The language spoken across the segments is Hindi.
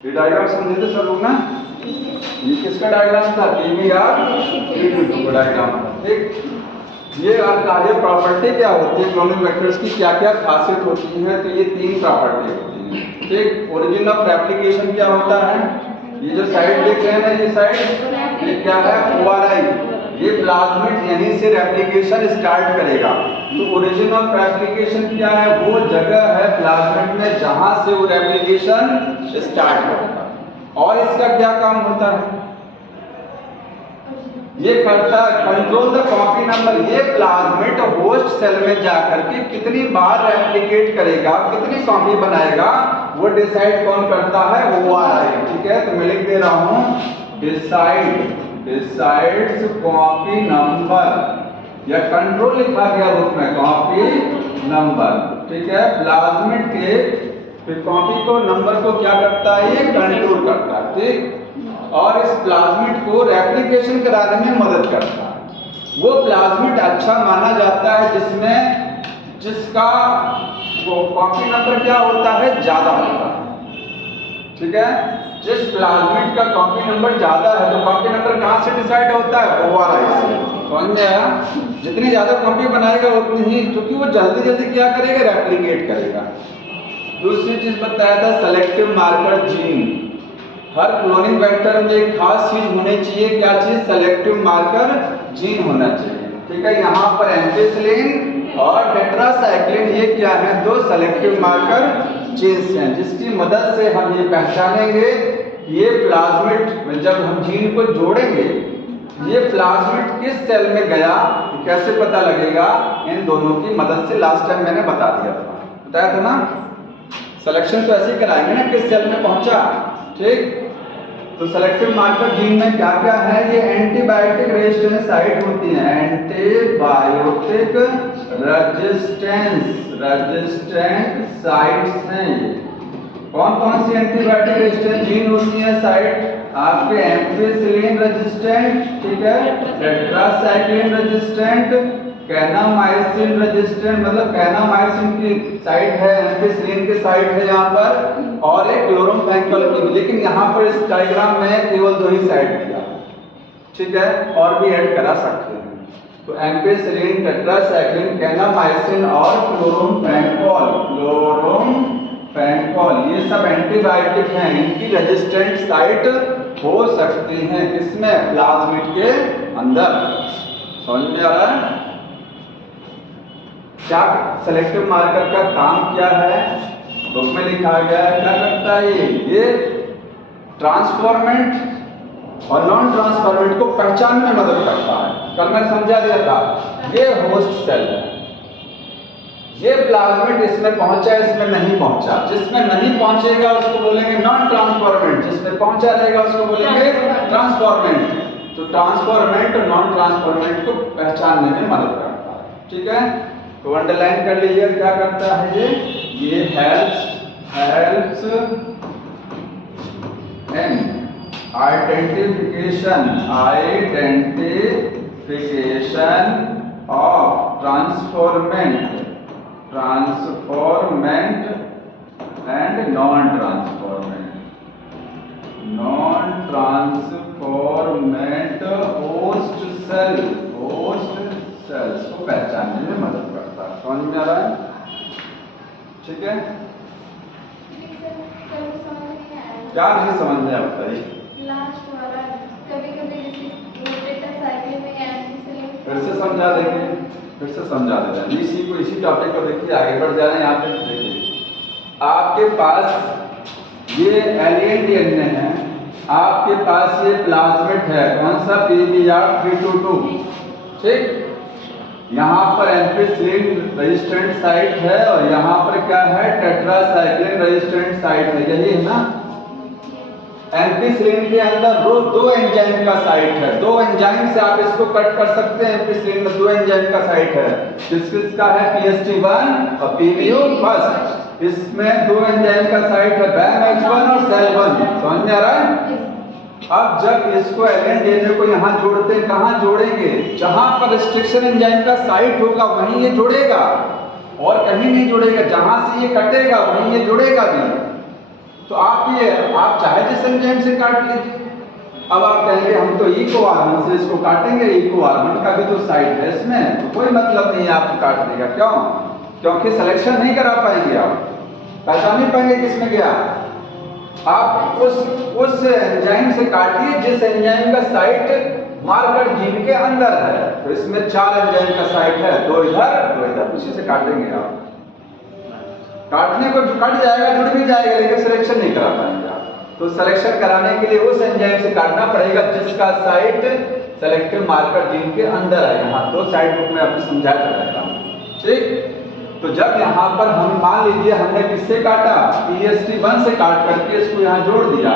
ये डायग्राम समझे थे सब लोग ना। ये किसका डायग्राम था? पीवीआर P22 का डायग्राम था। ठीक, ये कार्य प्रॉपर्टी क्या होती है, क्लोनिंग वेक्टर्स की क्या क्या खासियत होती है? तो ये तीन प्रॉपर्टी होती है। ठीक, ओरिजिन ऑफ रेप्लिकेशन क्या होता है? ये जो साइड देख रहे हैं ना, ये साइड ये क्या है? ORI। ये प्लाज्मिड यहीं से रेप्लिकेशन स्टार्ट करेगा। तो ओरिजिन ऑफ रेप्लिकेशन क्या है? वो जगह है प्लाज्मिड में जहां से वो रेप्लिकेशन स्टार्ट होगा। और इसका क्या काम होता है? ये करता है कंट्रोल द कॉपी नंबर। ये प्लाज्मिड होस्ट सेल में जाकर के कितनी बार रेप्लिकेट करेगा, कितनी कॉपी बनाएगा, वो डिसाइड कौन करता है? ORI। ठीक है, तो मैं लिख दे रहा हूं डिसाइड्स कॉपी नंबर, या कंट्रोल लिखा गया बुक में कॉपी नंबर। ठीक है, प्लाज्मिड के फिर कॉपी को नंबर को क्या करता है? ये कंट्रोल करता है। ठीक, और इस प्लाज्मिड को रेप्लिकेशन कराने में मदद करता है। वो प्लाज्मिड अच्छा माना जाता है जिसका वो कॉपी नंबर क्या होता है? ज्यादा होता है। ठीक है, जिस प्लाज्मिड का कॉपी नंबर ज्यादा है, तो कॉपी नंबर कहां से डिसाइड होता है? ORI से। समझ में आया? जितनी ज्यादा कॉपी बनाएगा उतनी ही, क्योंकि वो जल्दी जल्दी क्या करेगा? रेप्लिकेट करेगा। दूसरी चीज बताया था सेलेक्टिव मार्कर जीन। हर क्लोनिंग वेक्टर में एक खास चीज होनी चाहिए। क्या चीज? सेलेक्टिव मार्कर जीन होना चाहिए। ठीक है, यहाँ पर एम्पिसिलिन और टेट्रासाइक्लिन ये क्या है? दो सेलेक्टिव मार्कर जीन्स हैं, जिसकी मदद से हम ये पहचानेंगे ये प्लाज्मिड, जब हम जीन को जोड़ेंगे ये प्लाज्मिड किस सेल में गया, कैसे पता लगेगा? इन दोनों की मदद से। लास्ट टाइम मैंने बताया था ना। सिलेक्शन तो ऐसे ही कराएंगे ना, किस सेल में पहुंचा। ठीक, तो सेलेक्टिव मार्कर जीन में क्या क्या है? ये एंटीबायोटिक रेजिस्टेंस साइट होती है। एंटीबायोटिक रेजिस्टेंट साइट्स हैं ये। कौन कौन सी एंटीबायोटिक रेजिस्टेंट जीन होती है साइट? आपके एम्पिसिलिन रेजिस्टेंट, ठीक है, टेट्रासाइक्लिन रेजिस्टेंट, कैनामाइसिन रेजिस्टेंट, मतलब कैनामाइसिन की साइट है, एम्पिसिलिन की साइट है यहाँ पर, और एक क्लोरोमफेनिकोल की भी। लेकिन यहाँ पर इस डायग्राम में केवल दो ही साइट दिया। ठीक है, और भी ऐड करा सकते हैं। तो एम्पिसिलिन, टेट्रासाइक्लिन, कैनामाइसिन और क्लोरोमफेनिकोल ये सब एंटीबायोटिक हैं। इनकी रेजिस्टेंट साइट हो सकती हैं किसमें? प्लाज्मिड के अंदर। समझ में आ रहा है? क्या सेलेक्टिव मार्कर का काम क्या है? बुक में लिखा गया है। क्या करता है ये ट्रांसफॉर्मेंट और नॉन ट्रांसफॉर्मेंट को पहचानने में मदद करता है। कल मैंने समझा दिया था, ये होस्ट सेल है, ये प्लाज्मिड इसमें पहुंचा, इसमें नहीं पहुंचा। जिसमें नहीं पहुंचेगा उसको बोलेंगे नॉन ट्रांसफॉर्मेंट, जिसमें पहुंचा रहेगा उसको बोलेंगे ट्रांसफॉर्मेंट। तो ट्रांसफॉर्मेंट और नॉन ट्रांसफॉर्मेंट को पहचानने में मदद करता है। ठीक है, तो अंडरलाइन कर लीजिए क्या करता है ये helps in identification of transformant and non transformant host cells को पहचानने में मदद करता है। समझ में आ रहा है? ठीक है, क्या नहीं समझ में आया बताइए? लास्ट वाला कभी-कभी टेट्रासाइक्लिन में एम्पिसिलिन फिर से समझा देंगे, फिर से समझा देते हैं। इसी टॉपिक को देखिए, आगे बढ़ जा रहे हैं। यहाँ पे देखिए, आपके पास ये एलियन डीएनए है, आपके पास ये प्लाज्मिड है, कौन सा? PBR322। ठीक, यहाँ पर एम्पिसिलिन रेजिस्टेंट साइट है और यहाँ पर क्या है? टेट्रासाइक्लिन रेजिस्टेंट साइट है। यही है ना? एम्पिसिलिन के अंदर दो एंजाइम का साइट है। दो एंजाइम से आप इसको कट कर सकते हैं। एम्पिसिलिन में दो एंजाइम का साइट है। किसका है? PST1 और PBU फर्स्ट। इसमें दो एंजाइम का साइट है, BAMH1 और SEL1। समझ में आ रहा है? अब जब इसको एलियन डीएनए को यहाँ जोड़ते हैं, कहाँ जोड़ेंगे? जहां पर रिस्ट्रिक्शन एंजाइम का साइट होगा वहीं ये जुड़ेगा, और कहीं नहीं जुड़ेगा। जहां से ये कटेगा वहीं ये जुड़ेगा भी। तो आप चाहे जिस एंजाइम से काट लीजिए। अब आप कहेंगे हम तो इको आर्गन से इसको काटेंगे, इको आर्गन का भी तो साइड है इसमें, तो कोई मतलब नहीं है आपको काटने का। क्यों? क्योंकि सिलेक्शन नहीं करा पाएंगे, आप पहचान नहीं पाएंगे किसमें गया। आप उस एंजाइम से काटिए जिस एंजाइम का साइट मार्कर जीन के अंदर है। तो इसमें 4 एंजाइम का साइट है, 2 इधर, उसी से काटेंगे आप। काटने को कट जाएगा, जुड़ भी जाएगा, लेकिन सिलेक्शन नहीं करा पाएंगे आप। तो सिलेक्शन कराने के लिए उस एंजाइम से काटना पड़ेगा जिसका साइट सेलेक्टिव मार्कर जीन के अंदर है। यहाँ 2 साइड बुक में आपको समझाया रहता हूँ, ठीक। तो जब यहाँ पर हम मान लीजिए हमने किससे काटा, EST1 से काट करके इसको यहाँ जोड़ दिया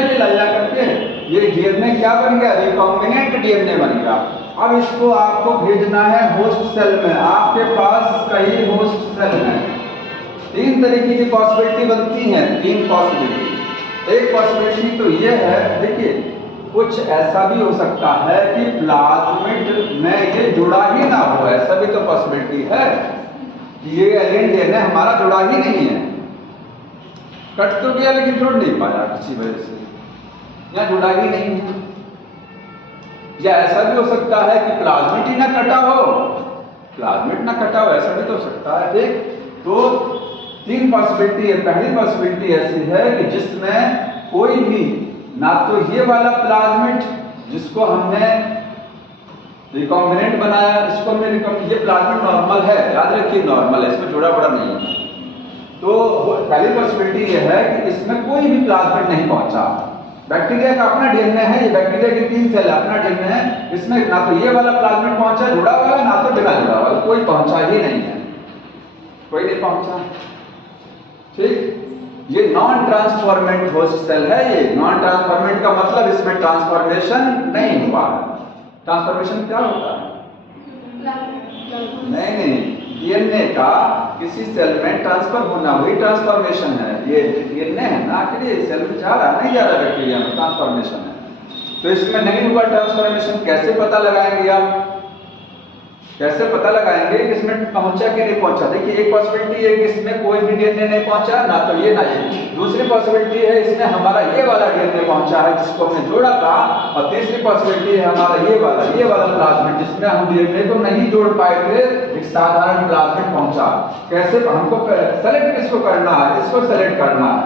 ये लाया करके, ये डीएनए क्या बन गया, रिकॉम्बिनेंट डीएनए बन गया। अब इसको आपको भेजना है होस्ट सेल में। आपके पास कई होस्ट सेल हैं, 3 तरीके की पॉसिबिलिटी बनती हैं, 3 पॉसिबिलिटी। एक पॉसिबिलिटी तो ये है, देखिए कुछ ऐसा भी हो सकता है कि प्लाज्मिड में ये जुड़ा ही ना हो, ऐसा भी तो पॉसिबिलिटी है कि ये एलियन डीएनए हमारा जुड़ा ही नहीं है, कट तो गया लेकिन जुड़ नहीं पाया किसी वजह से, या जुड़ा ही नहीं है। या ऐसा भी हो सकता है कि प्लाज्मिड ही ना कटा हो, ऐसा भी तो हो सकता है, ठीक। तो 3 पॉसिबिलिटी है। पहली पॉसिबिलिटी ऐसी है कि जिसमें कोई भी, ना तो ये वाला प्लाज्मिड जिसको हमने रिकॉम्बिनेंट बनाया, इसको हमने ये प्लाज्मिड नॉर्मल है, याद रखिए नॉर्मल है, इसमें जुड़ा बड़ा नहीं है। तो पहली पॉसिबिलिटी ये है कि इसमें कोई भी प्लाज्मिड नहीं पहुंचा। बैक्टीरिया का अपना डीएनए है, ये बैक्टीरिया की 3 सेल अपना डीएनए है, इसमें ना तो ये वाला प्लाज्मिड पहुंचा जुड़ा वाला, ना तो बिना जुड़ा वाला, कोई पहुंचा ही नहीं है, कोई नहीं पहुंचा, ठीक। ये नॉन ट्रांसफॉर्मेंट होस्ट सेल है। ये नॉन ट्रांसफॉर्मेंट का मतलब इसमें ट्रांसफॉर्मेशन नहीं हुआ है। ट्रांसफॉर्मेशन क्या होता है? नहीं, डीएनए का किसी सेल में ट्रांसफर होना, वही ट्रांसफॉर्मेशन है। ये डीएनए है ना, आखिर ये सेल में जा रहा नहीं जा रहा बैक्टीरिया में, ट्रांसफॉर्मेशन है। तो इसमें नहीं हुआ ट्रांसफॉर्मेशन, कैसे पता लगाएंगे आप? कैसे पता लगाएंगे कि इसमें पहुंचा कि नहीं पहुंचा? देखिए एक पॉसिबिलिटी है कि इसमें कोई भी डीएनए नहीं पहुंचा, ना तो ये ना ये। दूसरी पॉसिबिलिटी है इसमें हमारा ये वाला डीएनए पहुंचा है जिसको हमने जोड़ा था, और तीसरी पॉसिबिलिटी है हमारा ये वाला प्लाज्मिड जिसमें हम डीएनए को नहीं जोड़ पाए थे, एक साधारण प्लाज्मिड पहुंचा। कैसे हमको सेलेक्ट किसको करना है? इसको सेलेक्ट करना है।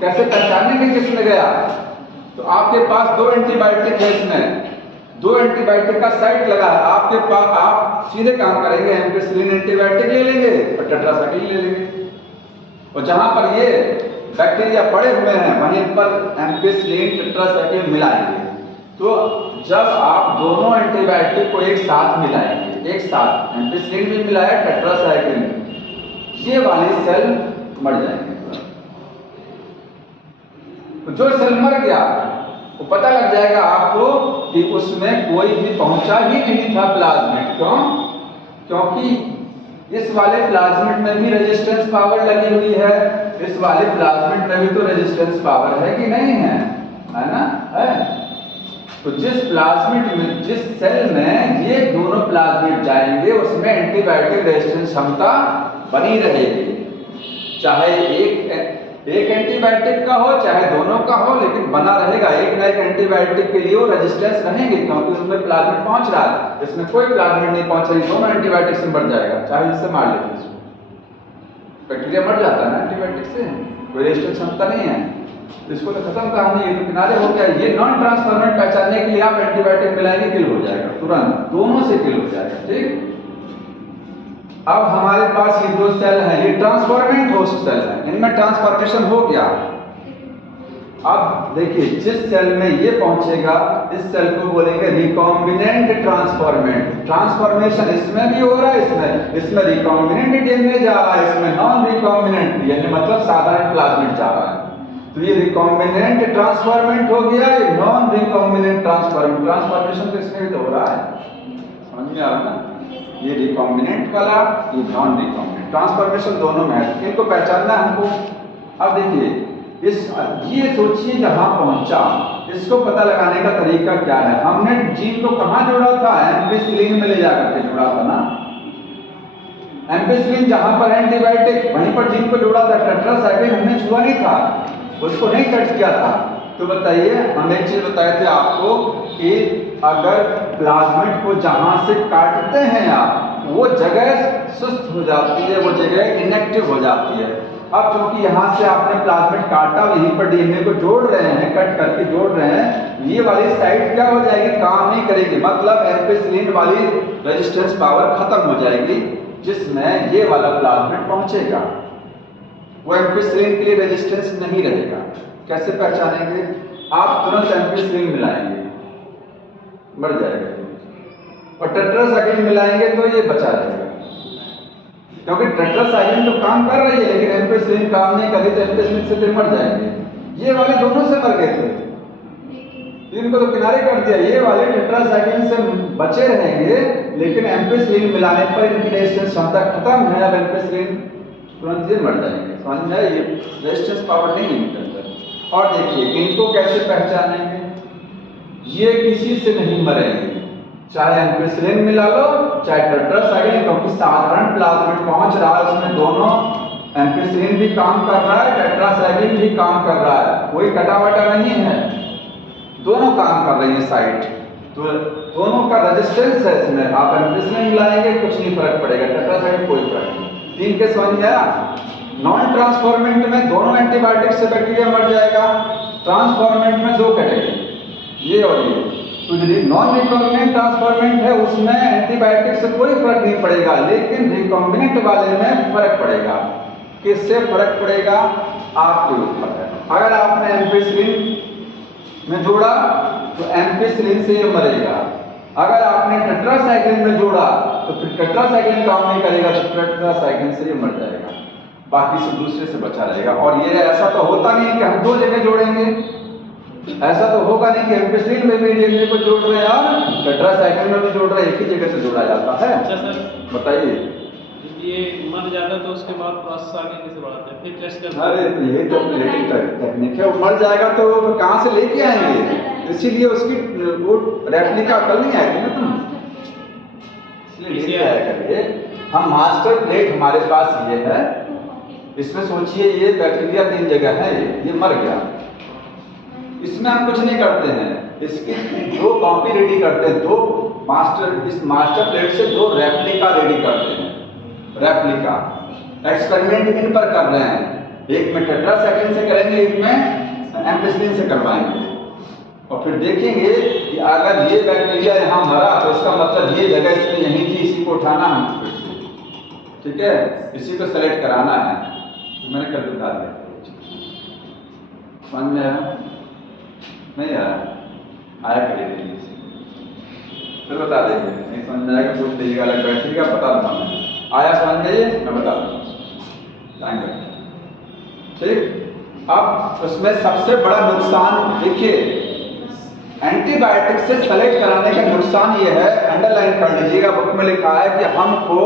कैसे पहचानेंगे किसमें गया? तो आपके पास 2 एंटीबायोटिक है, इसमें 2 एंटीबायोटिक का साइट लगा है आपके पास। आप सीधे काम करेंगे, एम्पिसिलिन एंटीबायोटिक ले लेंगे और टेट्रासाइक्लिन ले लेंगे, और जहां पर ये बैक्टीरिया पड़े हुए हैं वहीं पर एम्पिसिलिन टेट्रासाइक्लिन मिलाएंगे। तो जब आप दोनों एंटीबायोटिक को एक साथ मिलाएंगे, एक साथ एम्पिसिलिन भी मिलाया, टेट्रासाइक्लिन, ये वाली सेल मर जाएंगे। तो जो सेल मर गया तो पता लग जाएगा आपको कि उसमें कोई भी पहुंचा ही नहीं था प्लाज्मिड। क्यों? क्योंकि इस वाले प्लाज्मिड में भी रेजिस्टेंस पावर लगी हुई है, इस वाले प्लाज्मिड में भी तो रेजिस्टेंस पावर है कि नहीं है? है ना? है। तो जिस प्लाज्मिड में, जिस सेल में ये दोनों प्लाज्मिड जाएंगे उसमें एंटीबायोटिक रेजिस्टेंस क्षमता बनी रहेगी। चाहे एक एंटीबायोटिक का हो चाहे दोनों का हो, लेकिन बना रहेगा। एक ना एक एंटीबायोटिक के लिए वो रेजिस्टेंस रहेंगे, क्योंकि उसमें प्लाज्मिड पहुंच रहा है, इसमें कोई प्लाज्मिड नहीं पहुंच रही, दोनों एंटीबायोटिक से मर जाएगा, चाहे जिससे मार लेते इसको। बैक्टीरिया मर जाता है ना एंटीबायोटिक से, कोई रेजिस्टेंस क्षमता नहीं है, इसको तो खत्म कहानी, ये तो किनारे हो गया। ये नॉन ट्रांसफॉर्मेंट पहचानने के लिए आप एंटीबायोटिक मिलाएंगे, किल हो जाएगा तुरंत, दोनों से किल हो जाएगा, ठीक। अब हमारे पास ये 2 सेल हैं, ये ट्रांसफॉर्मेंट होस्ट सेल है, इनमें ट्रांसफॉर्मेशन हो गया। अब देखिए जिस सेल में ये पहुंचेगा, इस सेल को बोलेंगे रिकॉम्बिनेंट ट्रांसफॉर्मेंट। ट्रांसफॉर्मेशन इसमें भी हो रहा है, इसमें रिकॉम्बिनेंट डीएनए जा रहा है, इसमें नॉन रिकॉम्बिनेंट डीएनए मतलब साधारण प्लाज्मिड जा रहा है। तो ये रिकॉम्बिनेंट ट्रांसफॉर्मेंट हो गया, ये नॉन रिकॉम्बिनेंट ट्रांसफॉर्मेंट। ट्रांसफॉर्मेशन तो इसमें भी तो हो रहा है, समझ में आ रहा है ना? ये रिकॉम्बिनेंट वाला, ये नॉन रिकॉम्बिनेंट, ट्रांसफॉर्मेशन दोनों में है, इनको पहचानना है हमको। अब देखिए ये सोचिए जहां पहुंचा, इसको पता लगाने का तरीका क्या है? हमने जीन को कहां जोड़ा था? एम्पिसिलिन में ले जाकर के जोड़ा था ना, एम्पिसिलिन जहां पर एंटीबायोटिक वहीं पर जीन को जोड़ा था, टेट्रासाइक्लिन हमने छुआ नहीं था, उसको नहीं टच किया था। तो बताइए, हम एक चीज बताए थे आपको कि अगर प्लाज्मिड को जहां से काटते हैं आप, वो जगह सुस्त हो जाती है, वो जगह इनएक्टिव हो जाती है। अब चूंकि यहाँ से आपने प्लाज्मिड काटा, यहीं पर डीएनए को जोड़ रहे हैं, कट करके जोड़ रहे हैं, ये वाली साइड क्या हो जाएगी, काम नहीं करेगी, मतलब एम्पिसिलिन वाली रेजिस्टेंस पावर खत्म हो जाएगी, जिसमें ये वाला प्लाज्मिड पहुंचेगा, वो एम्पिसिलिन के लिए रेजिस्टेंस नहीं रहेगा। कैसे पहचानेंगे, आप तुरंत एम्पिसिलिन मिलाएंगे, मर जाएगा, और टेट्रासाइक्लिन मिलाएंगे तो ये बचा रहेगा, क्योंकि टेट्रासाइक्लिन तो काम कर रही है लेकिन एम्पिसिलिन काम नहीं कर रही, तो एम्पिसिलिन से फिर मर जाएंगे। ये वाले दोनों से मर गए थे, इनको तो किनारे कर दिया, ये वाले टेट्रासाइक्लिन से बचे रहेंगे, लेकिन एम्पिसिलिन मिलाने पर इनकी रेजिस्टेंस क्षमता खत्म है, अब एम्पिसिलिन तुरंत ये मर जाएंगे। समझ में आया, ये रेजिस्टेंस पावर नहीं है इनके अंदर। और देखिए इनको कैसे पहचानेंगे, ये किसी से नहीं मरेंगे, चाहे एम्पिसिलिन मिला लो चाहे टेट्रासाइक्लिन, क्योंकि साधारण प्लाज्मिड पहुंच रहा है, उसमें दोनों एम्पिसिलिन भी काम कर रहा है, टेट्रासाइक्लिन भी काम कर रहा है, कोई कटावटा नहीं है, दोनों काम कर रही है साइट, तो दोनों का रेजिस्टेंस है इसमें। आप एम्पिसिलिन मिलाएंगे कुछ नहीं फर्क पड़ेगा, टेट्रासाइक्लिन कोई फर्क नहीं। तीन के समझ में आया। नॉन ट्रांसफॉर्मेंट में दोनों एंटीबायोटिक से बैक्टीरिया मर जाएगा, ट्रांसफॉर्मेंट में दो कैटेगरी, ये और ये। तो यदि नॉन रिकॉम्बिनेंट ट्रांसफॉर्मेंट है, उसमें एंटीबायोटिक से कोई फर्क नहीं पड़ेगा, लेकिन रिकॉम्बिनेंट वाले में फर्क पड़ेगा। किससे फर्क पड़ेगा, आपके ऊपर है। अगर आपने एम्पिसिलिन में जोड़ा तो एम्पिसिलिन से ये मरेगा, अगर आपने टेट्रासाइक्लिन में जोड़ा तो फिर टेट्रासाइक्लिन काम नहीं करेगा, तो टेट्रासाइक्लिन से ये मर जाएगा, बाकी से दूसरे से बचा रहेगा। और ये ऐसा तो होता नहीं कि हम दो जगह जोड़ेंगे, ऐसा तो होगा नहीं कि एम्पिसिलिन में भी डीएनए को जोड़ रहे हैं और टेट्रासाइक्लिन में भी जोड़ रहे हैं, एक ही जगह से जोड़ा जाता है। अच्छा सर, बताइए। ये मर जाता तो उसके बाद प्रोसेस आगे कैसे बढ़ाते हैं, फिर टेस्ट करते हैं? अरे ये तो प्लेटिंग टेक्निक है, वो मर जाएगा तो कहाँ से लेके आएंगे, इसीलिए उसकी वो रेप्लिका कल नहीं आएगी ना तुम, इसलिए लेके आया करिए। हम मास्टर प्लेट हमारे पास ये है, इसमें सोचिए ये बैक्टीरिया 3 जगह है, ये मर गया, इसमें हम कुछ नहीं करते हैं, इसकी 2 कॉपी रेडी करते हैं, 2 मास्टर, इस मास्टर प्लेट से 2 रेप्लिका रेडी करते हैं। रेप्लिका एक्सपेरिमेंट इन पर कर रहे हैं, एक में टेट्रासाइक्लिन से करेंगे, एक में एम्पिसिलिन से करवाएंगे, और फिर देखेंगे कि अगर ये बैक्टीरिया यहाँ मरा तो इसका मतलब ये जगह इसमें यहीं थी, इसी को उठाना है फिर से, ठीक है, इसी को सेलेक्ट कराना है। तो मैंने कल बता दिया, समझ में आया नहीं आया, आया करिए फिर बता देंगे, नहीं समझ में आएगा पूछ लीजिएगा, अलग बैठिएगा बता दूंगा मैं, आया समझ में मैं बता दूंगा, ठीक। अब उसमें सबसे बड़ा नुकसान देखिए, एंटीबायोटिक से सेलेक्ट कराने का नुकसान ये है, अंडरलाइन कर लीजिएगा, बुक में लिखा है कि हमको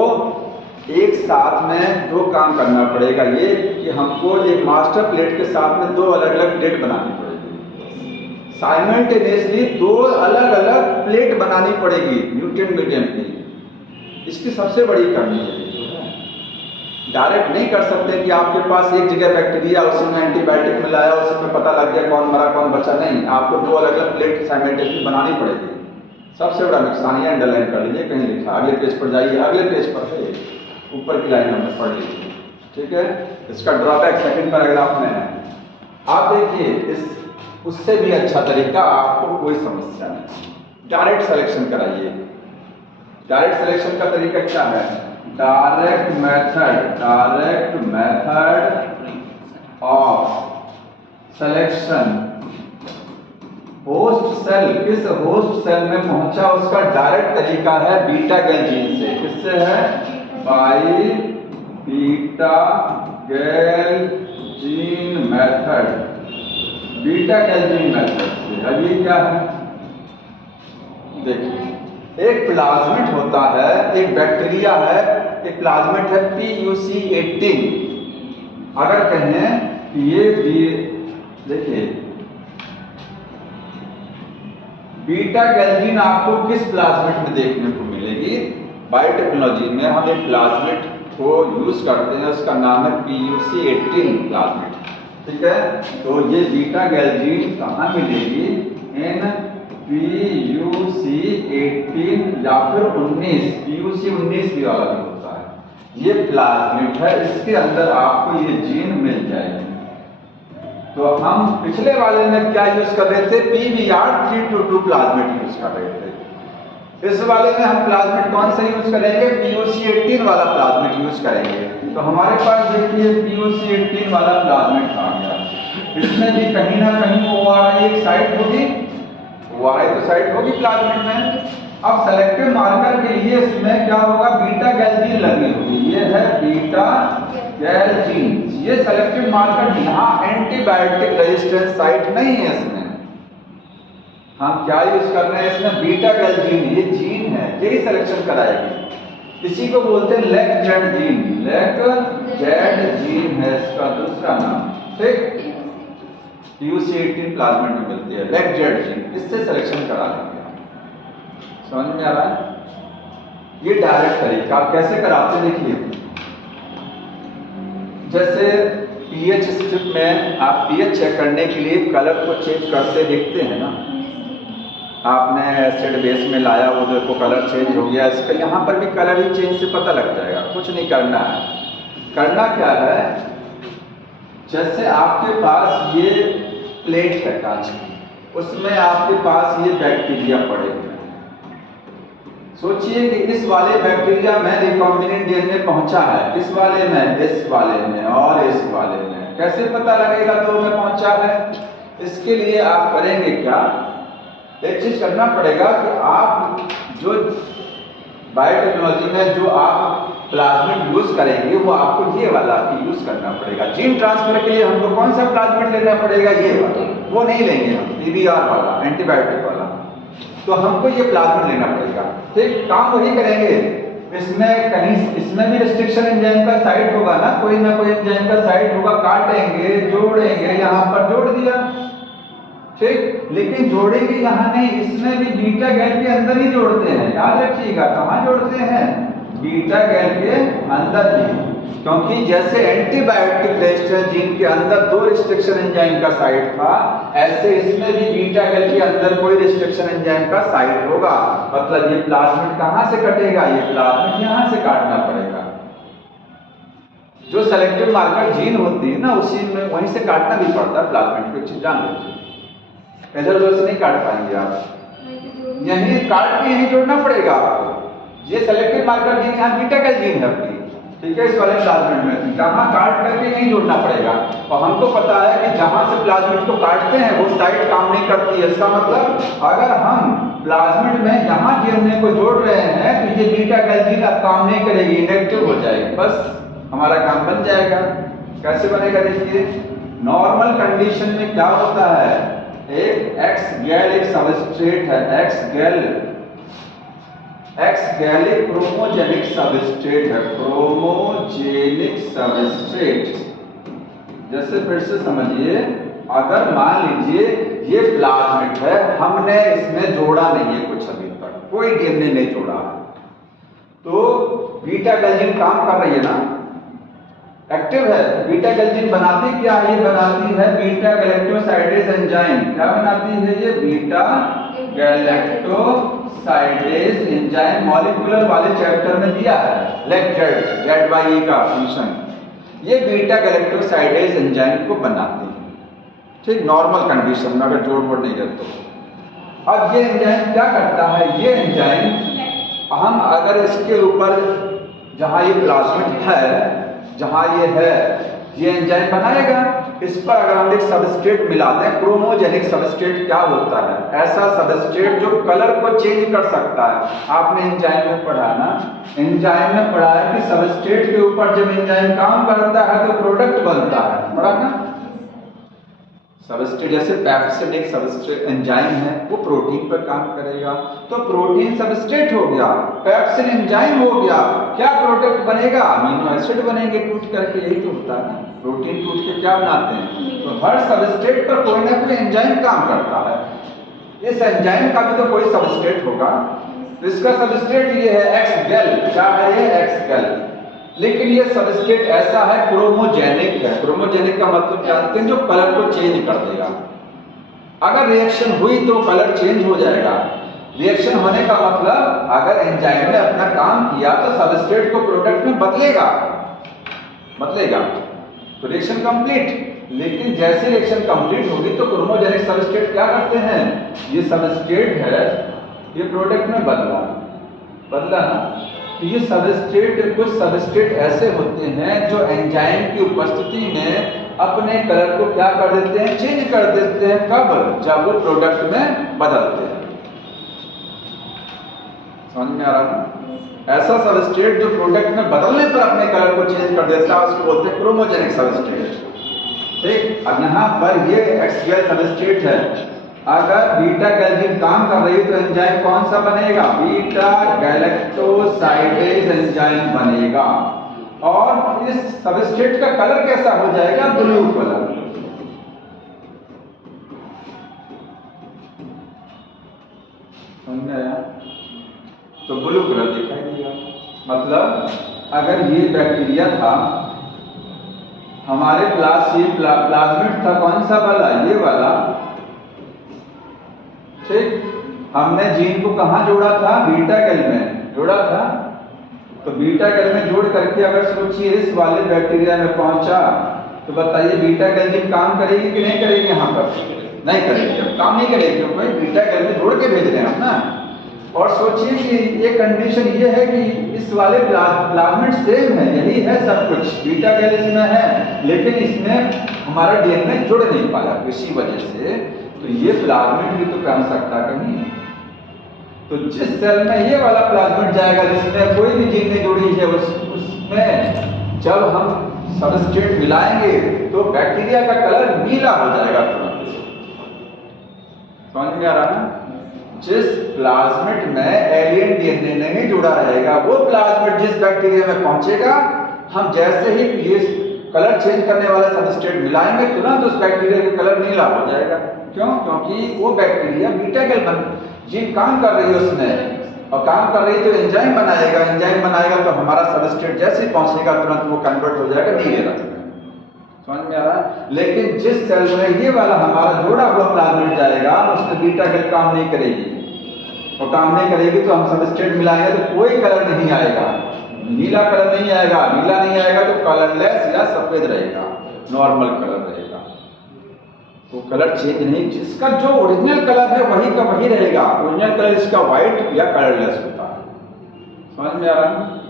एक साथ में 2 काम करना पड़ेगा, ये कि हमको एक मास्टर प्लेट के साथ में 2 अलग अलग प्लेट बनानी पड़ेगी, साइमल्टेनियसली 2 अलग अलग प्लेट बनानी पड़ेगी न्यूट्रिएंट मीडियम की, इसकी सबसे बड़ी कमी है। डायरेक्ट नहीं कर सकते कि आपके पास एक जगह बैक्टीरिया, उसमें एंटीबायोटिक मिलाया, उसमें पता लग गया कौन मरा कौन बचा, नहीं, आपको 2 अलग अलग प्लेट साइमल्टेनियसली बनानी पड़ेगी। सबसे बड़ा नुकसान ये, अंडरलाइन कर लीजिए, कहीं लिखा, अगले पेज पर जाइए, अगले पेज पर है, ऊपर की लाइन हमने पढ़ लीजिए, ठीक है। इसका ड्रॉबैक सेकंड पैराग्राफ में है, आप देखिए, इस उससे भी अच्छा तरीका, आपको कोई समस्या नहीं, डायरेक्ट सिलेक्शन कराइए। डायरेक्ट सिलेक्शन का तरीका क्या है, direct method of selection, host cell किस होस्ट सेल में पहुंचा उसका डायरेक्ट तरीका है बीटा गैल्जीन से, किससे है, by beta gal gene method, beta gal gene method से। अब ये क्या है, देखिए, एक प्लाज्मिड होता है, एक बैक्टीरिया है, एक प्लाज्मिड है PUC18। अगर कहें कि ये भी देखिए, बीटा गैल्जीन आपको किस प्लाज्मिड में देखने को मिलेगी, बायोटेक्नोलॉजी में हम एक प्लाज्मिड को यूज करते हैं उसका नाम है PUC18 प्लाज्मिड, ठीक है। तो ये बीटा गैल्जीन कहाँ मिलेगी? इन PUC18 या फिर 19, PUC19 भी वाला भी होता है, ये प्लाज्मिड है, इसके अंदर आपको ये जीन मिल जाएगी। तो हम पिछले वाले में क्या यूज कर रहे थे? PBr322 प्लाज्मिड यूज कर रहे थे। इस वाले में हम प्लाज्मिड कौन सा यूज करेंगे? PUC18 वाला प्लाज्मिड यूज करेंगे। तो हमारे पास देखिए PUC18 वाला प्लाज्मिड आ गया। इसमें भी कहीं ना कहीं ORI एक साइट होगी, ORI तो साइट होगी प्लाज्मिड में। अब सेलेक्टिव मार्कर के लिए इसमें क्या होगा? बीटा गैल्जीन लगी होगी, ये है बीटा गैल्जीन। ये सेलेक्टिव मार्कर, यहाँ एंटीबायोटिक रेजिस्टेंस साइट नहीं है इसमें। हम क्या यूज कर रहे हैं इसमें? बीटा गैल्जीन, ये जीन है, यही सिलेक्शन कराएगी। इसी को बोलते हैं लेग-जेड जीन, लेग-जेड जीन है इसका दूसरा नाम, ठीक। PUC18 प्लाज्मिड में मिलती है लेग-जेड जीन, इससे सिलेक्शन करा लेंगे। समझ में आ रहा है? ये डायरेक्ट तरीका आप कैसे कराते हैं देखिए। जैसे pH स्ट्रिप में आप pH चेक करने के लिए कलर को चेंज करते देखते हैं ना, आपने एसिड बेस में लाया, वो देखो कलर चेंज हो गया, इसका यहाँ पर भी कलर ही चेंज से पता लग जाएगा। कुछ नहीं करना है, करना क्या है, जैसे आपके पास ये प्लेट है कांच की, उसमें आपके पास ये बैक्टीरिया पड़े हुए हैं। सोचिए कि इस वाले बैक्टीरिया में रिकॉम्बिनेंट DNA पहुंचा है, इस वाले में, इस वाले में और इस वाले में। कैसे पता लगेगा दो में पहुंचा है? इसके लिए आप करेंगे क्या? एक चीज करना पड़ेगा कि आप जो बायोटेक्नोलॉजी में जो आप प्लाज्मिड यूज करेंगे वो आपको ये वाला यूज करना पड़ेगा। जीन ट्रांसफर के लिए हमको कौन सा प्लाज्मिड लेना पड़ेगा? ये वाला, वो नहीं लेंगे हम, PBR वाला, एंटीबायोटिक वाला। तो हमको ये प्लाज्मिड लेना पड़ेगा, ठीक। काम वही करेंगे। इसमें कहीं, इसमें भी रिस्ट्रिक्शन एंजाइम का साइट होगा ना कोई एंजाइम का साइट होगा, काटेंगे, जोड़ेंगे, यहाँ पर जोड़ दिया, ठीक। लेकिन जोड़ेंगे यहाँ नहीं, इसमें भी बीटा गैल के अंदर ही जोड़ते हैं, याद रखिएगा। कहाँ जोड़ते हैं? बीटा गैल के अंदर ही, क्योंकि जैसे एंटीबायोटिक रेजिस्टेंस जीन के अंदर 2 रिस्ट्रिक्शन एंजाइम का साइट था, ऐसे इसमें भी बीटा गैल के अंदर कोई रिस्ट्रिक्शन एंजाइम का साइट होगा। मतलब ये प्लाज्मिड कहाँ से कटेगा? ये प्लाज्मिड यहाँ से काटना पड़ेगा। जो सेलेक्टिव मार्कर जीन होती है ना, उसी में वहीं से काटना भी पड़ता है प्लाज्मिड को, चीज जान लीजिए। इधर उधर से नहीं काट पाएंगे आप, यहीं काट के यहीं जोड़ना पड़ेगा आपको। ये सेलेक्टिव मार्कर जीन यहाँ बीटा गैल्जीन है अपनी, ठीक है, इस वाले प्लाज्मिड में जहाँ काट करके यहीं जोड़ना पड़ेगा। और हमको पता है कि जहाँ से प्लाज्मिड को काटते हैं वो साइड काम नहीं करती है। इसका मतलब अगर हम प्लाज्मिड में यहाँ DNA को जोड़ रहे हैं तो ये बीटा गैल्जीन अब काम नहीं करेगी, इनएक्टिव हो जाएगी, बस हमारा काम बन जाएगा। कैसे बनेगा देखिए। नॉर्मल कंडीशन में क्या होता है, एक एक्स गैल एक सबस्ट्रेट है, एक्स गैल एक क्रोमोजेनिक सबस्ट्रेट है, क्रोमोजेनिक सबस्ट्रेट। जैसे फिर से समझिए, अगर मान लीजिए ये प्लाज्मिड है, हमने इसमें जोड़ा नहीं है कुछ अभी तक, कोई DNA नहीं जोड़ा, तो बीटा गैल्जीन काम कर रही है ना, एक्टिव है। बीटा गैल्जीन बनाती क्या है? ये बनाती है बीटा गैलेक्टोसाइडेज एंजाइम। क्या बनाती है ये? Beta galactosidase enzyme. मॉलिक्यूलर वाले चैप्टर में दिया है, लेग-जेड, ZYE का फंक्शन। ये बीटा गैलेक्टोसाइडेज एंजाइम को बनाती है, ठीक, नॉर्मल कंडीशन में, अगर जोड़ वोड़ नहीं करते। अब ये एंजाइम क्या करता है? ये एंजाइम हम अगर इसके ऊपर, जहां ये प्लाज्मिड है, जहां ये है, ये एंजाइम बनाएगा। इस पर अगर हम एक सबस्ट्रेट मिला दें, क्रोमोजेनिक सबस्ट्रेट क्या होता है? ऐसा सबस्ट्रेट जो कलर को चेंज कर सकता है। आपने एंजाइम में पढ़ा ना, एंजाइम में पढ़ा है कि सबस्ट्रेट के ऊपर जब एंजाइम काम करता है तो प्रोडक्ट बनता है, पढ़ा ना। सबस्ट्रेट जैसे पैप्सिड एक सबस्ट्रेट एंजाइम है, वो प्रोटीन पर काम करेगा, तो प्रोटीन सबस्ट्रेट हो गया, पैप्सिड एंजाइम हो गया। क्या प्रोडक्ट बनेगा? अमीनो एसिड बनेंगे टूट करके, यही तो होता है ना। प्रोटीन टूट के क्या बनाते हैं? तो हर सबस्ट्रेट पर कोई ना कोई एंजाइम काम करता है। इस एंजाइम का भी तो कोई सबस्ट्रेट होगा। इसका सबस्ट्रेट ये है एक्स गैल। क्या है ये? एक्स गैल। लेकिन ये सबस्ट्रेट ऐसा है क्रोमोजेनिक है। क्रोमोजेनिक का मतलब जानते हैं, जो कलर को चेंज कर देगा। अगर रिएक्शन हुई तो कलर चेंज हो जाएगा। रिएक्शन होने का मतलब अगर एंजाइम ने अपना काम किया तो सबस्ट्रेट को प्रोडक्ट में बदलेगा तो रिएक्शन कंप्लीट। लेकिन जैसे रिएक्शन कंप्लीट होगी तो क्रोमोजेनिक सबस्ट्रेट क्या करते हैं, ये सबस्ट्रेट है, ये प्रोडक्ट में बदला ना। तो ये सबस्ट्रेट, कुछ सबस्ट्रेट ऐसे होते हैं जो एंजाइम की उपस्थिति में अपने कलर को क्या कर देते हैं, चेंज कर देते हैं। कब? जब वो प्रोडक्ट में बदलते हैं। समझ में आ रहा है? ऐसा सबस्ट्रेट जो प्रोडक्ट में बदलने पर अपने कलर को चेंज कर देता है उसको बोलते हैं क्रोमोजेनिक सबस्ट्रेट। ठीक, अब यहाँ पर ये एक्सियल सबस्ट्रेट है। अगर बीटा गैल्जिन काम कर रही है तो एंजाइम कौन सा बनेगा? बीटा गैलेक्टोसाइडेज एंजाइम बनेगा। और इस सबस्ट्रेट का कलर कैसा हो जाएगा? Blue colour. समझ में आया? तो ब्लू कलर दिखाई दिया। मतलब अगर ये बैक्टीरिया था, हमारे प्लाज्मिड था, कौन सा वाला? ये वाला। ठीक, हमने जीन को कहाँ जोड़ा था? बीटा गैल में जोड़ा था। तो बीटा गैल में जोड़ करके अगर सोचिए इस वाले बैक्टीरिया में पहुंचा तो बताइए बीटा गैल्जिन काम करेगी कि नहीं करेगी? यहाँ पर नहीं करेगी। अब काम नहीं करेगी क्योंकि बीटा गैल में जोड़ के भेज रहे हैं हम ना। और सोचिए कि ये कंडीशन ये है कि इस वाले प्लाज्मिड सेम है, यही है सब कुछ, बीटा गैल इसमें है, लेकिन इसमें हमारा डीएनए जुड़ नहीं पाया किसी वजह से। तो ये प्लाज्मिड भी तो कर सकता कहीं। तो जिस सेल में ये वाला प्लाज्मिड जाएगा जिसमें कोई भी जीन नहीं जुड़ी है, उसमें जब हम सबस्ट्रेट मिलाएंगे तो बैक्टीरिया का कलर नीला हो जाएगा तुरंत। समझ में आ रहा है? जिस प्लाज्मिड में एलियन डीएनए नहीं जुड़ा रहेगा वो प्लाज्मिड जिस बैक्टीरिया में पहुंचेगा, हम जैसे ही ये कलर चेंज करने वाला सबस्ट्रेट मिलाएंगे तुरंत उस बैक्टीरिया का कलर नीला हो जाएगा। क्यों? क्योंकि वो बैक्टीरिया बीटा गैल जीन काम कर रही है उसमें, और काम कर रही है तो एंजाइम बनाएगा तो हमारा सबस्ट्रेट जैसे ही पहुंचेगा तुरंत वो कन्वर्ट हो जाएगा नीले रंग में। समझ में आ रहा है? लेकिन जिस सेल में ये वाला हमारा जोड़ा हुआ प्लाज्मिड जाएगा उसमें बीटा गैल काम नहीं करेगी, और काम नहीं करेगी तो हम सबस्ट्रेट मिलाएंगे तो कोई कलर नहीं आएगा, नीला कलर नहीं आएगा। नीला नहीं आएगा तो कलरलेस या सफेद रहेगा, नॉर्मल कलर रहेगा। तो कलर चेंज नहीं, जिसका जो ओरिजिनल कलर है वही का वही रहेगा। ओरिजिनल कलर इसका व्हाइट या कलरलेस होता है। समझ में आ रहा है?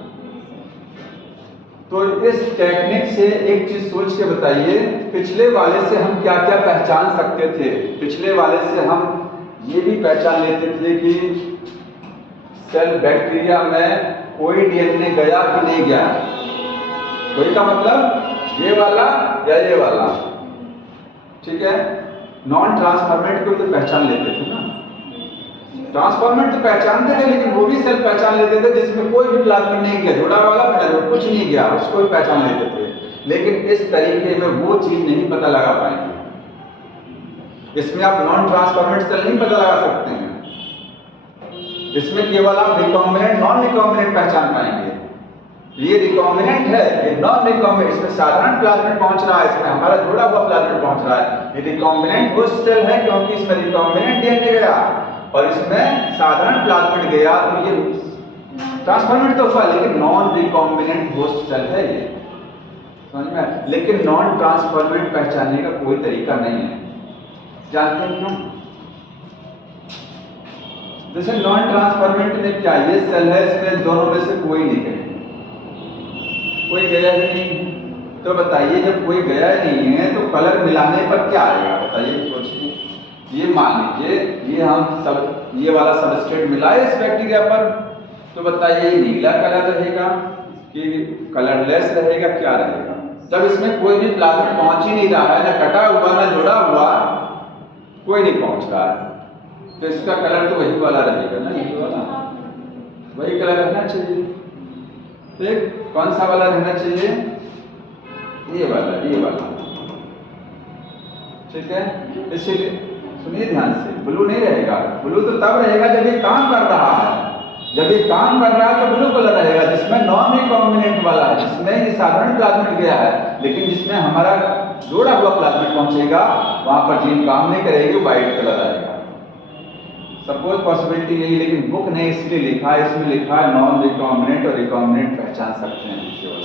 तो इस टेक्निक से एक चीज सोच के बताइए, पिछले वाले से हम क्या क्या पहचान सकते थे? पिछले वाले से हम ये भी पहचान लेते थे कि सेल बैक्टीरिया में कोई डीएनए गया कि नहीं गया। कोई का मतलब ये वाला या ये वाला, ठीक है। नॉन ट्रांसफॉर्मेट को तो पहचान लेते थे ना, ट्रांसफॉर्मेट तो पहचानते थे, लेकिन वो भी सेल पहचान लेते थे जिसमें कोई भी प्लाज्मिड नहीं गया, जुड़ा वाला कुछ नहीं गया, उसको भी पहचान लेते थे। लेकिन इस तरीके में वो चीज नहीं पता लगा पाएंगे। इसमें आप नॉन ट्रांसफॉर्मेट सेल नहीं पता लगा सकते हैं। इसमें केवल आप रिकॉम्बिनेंट नॉन रिकॉम्बिनेंट पहचान पाएंगे। ये रिकॉम्बिनेंट है, ये नॉन रिकॉम्बिनेंट, इसमें साधारण प्लाज्मिड पहुंच रहा है, इसमें हमारा जुड़ा हुआ प्लाज्मिड पहुंच रहा है। ये रिकॉम्बिनेंट होस्ट सेल है क्योंकि इसमें रिकॉम्बिनेंट डीएनए गया और इसमें साधारण प्लाज्मिड गया, तो ये ट्रांसफॉर्मेट तो हुआ लेकिन नॉन रिकॉम्बिनेंट होस्ट सेल है ये। समझ में? लेकिन नॉन ट्रांसफॉर्मेट पहचानने का कोई तरीका नहीं है। जानते हैं क्यों? जैसे नॉन ट्रांसफॉर्मेंट में क्या, ये सेल है, इसमें दोनों में से कोई नहीं गया, कोई गया ही नहीं, तो बताइए जब कोई गया नहीं है तो कलर मिलाने पर क्या आएगा? बताइए, सोचिए। ये मान लीजिए ये वाला सबस्ट्रेट मिलाए इस बैक्टीरिया पर, तो बताइए ये नीला कलर रहेगा कि कलरलेस रहेगा, क्या रहेगा? जब इसमें कोई भी प्लाज्मिड पहुंच ही नहीं रहा है, ना कटा हुआ ना जुड़ा हुआ, कोई नहीं पहुंच रहा है, तो इसका कलर तो वही वाला रहेगा ना, यही वाला, वही कलर रहना चाहिए। ठीक, कौन सा वाला रहना चाहिए? ये वाला, ठीक है। इसीलिए सुनिए ध्यान से, ब्लू नहीं रहेगा। ब्लू तो तब रहेगा जब ये काम कर रहा है, जब ये काम कर रहा है तो ब्लू कलर रहेगा, जिसमें नॉन रिकॉम्बिनेंट वाला है, जिसमें ये साधारण प्लाज्मिड गया है, लेकिन जिसमें हमारा जोड़ा हुआ प्लाज्मिड पहुंचेगा वहां पर जीन काम नहीं करेगी, व्हाइट कलर आएगा। सपोज पॉसिबिलिटी यही, लेकिन बुक ने इसलिए लिखा है, इसमें लिखा है नॉन रिकॉम्बिनेंट और रिकॉम्बिनेंट पहचान सकते हैं केवल,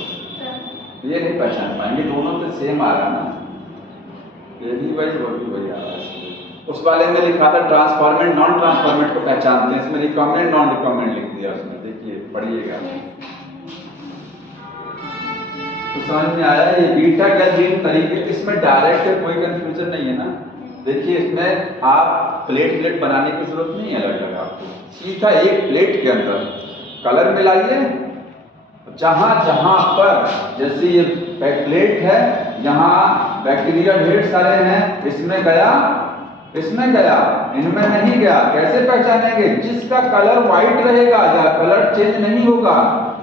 ये नहीं पहचान पाएंगे, दोनों तो सेम आ रहा ना, ये भी वही वो भी वही आ रहा है। उस वाले में लिखा था ट्रांसफॉर्मेंट नॉन ट्रांसफॉर्मेंट को पहचानते हैं, इसमें रिकॉम्बिनेंट नॉन रिकॉम्बिनेंट लिख दिया उसमें, देखिए पढ़िएगा तो समझ में आया। ये बीटा गैल्जीन तरीके, इसमें डायरेक्ट कोई कंफ्यूजन नहीं है ना। देखिए इसमें आप प्लेट बनाने की जरूरत नहीं है, अलग अलग आपको सीधा एक प्लेट के अंदर कलर मिलाइए, जहां जहां पर जैसे ये प्लेट है, यहाँ बैक्टीरिया ढेर सारे हैं, इसमें गया इसमें गया, इनमें नहीं गया, कैसे पहचानेंगे? जिसका कलर व्हाइट रहेगा या कलर चेंज नहीं होगा,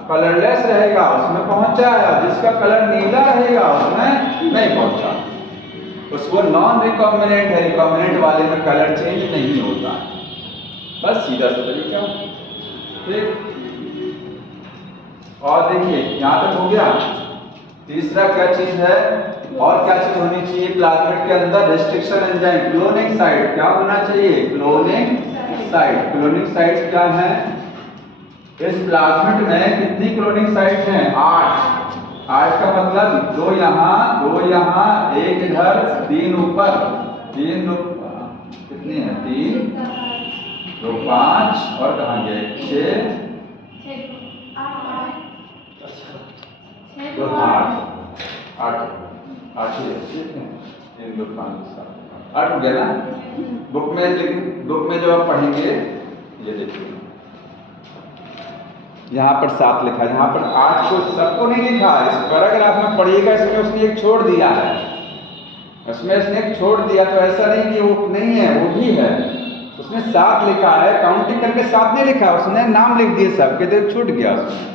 कलरलेस रहेगा, उसमें पहुंचा है, जिसका कलर नीला रहेगा उसमें नहीं पहुंचा, उसको नॉन रिकॉम्बिनेंट है, रिकॉम्बिनेंट वाले में कलर चेंज नहीं होता। बस सीधा सा तरीका, ठीक। और देखिए यहाँ तक हो गया। तीसरा क्या चीज है, और क्या चीज होनी चाहिए प्लाज्मिड के अंदर? रेस्ट्रिक्शन एंजाइम, क्लोनिंग साइट क्या होना चाहिए? Cloning site. क्लोनिंग साइट क्या है? इस प्लाज्मिड में कितनी क्लोनिंग साइट हैं? 8। 8 का मतलब 2 यहाँ, 1 इधर, 3 ऊपर, 3 कितनी है? 3 2 5 और कहाँ गए? 6 2 8 8 ही है, ठीक है। 3 2 5 7 8 हो गया ना बुक में, लेकिन बुक में जब आप पढ़ेंगे, ये देखिए यहाँ पर 7 लिखा है, यहाँ पर 8 को सबको नहीं लिखा, इस पैराग्राफ में पढ़िएगा, इसमें उसने एक छोड़ दिया है, इसमें इसने एक छोड़ दिया, तो ऐसा नहीं कि वो नहीं है, वो भी है। उसने 7 लिखा है, काउंटिंग करके 7 नहीं लिखा, उसने नाम लिख दिए सब के, तो छूट गया उसमें।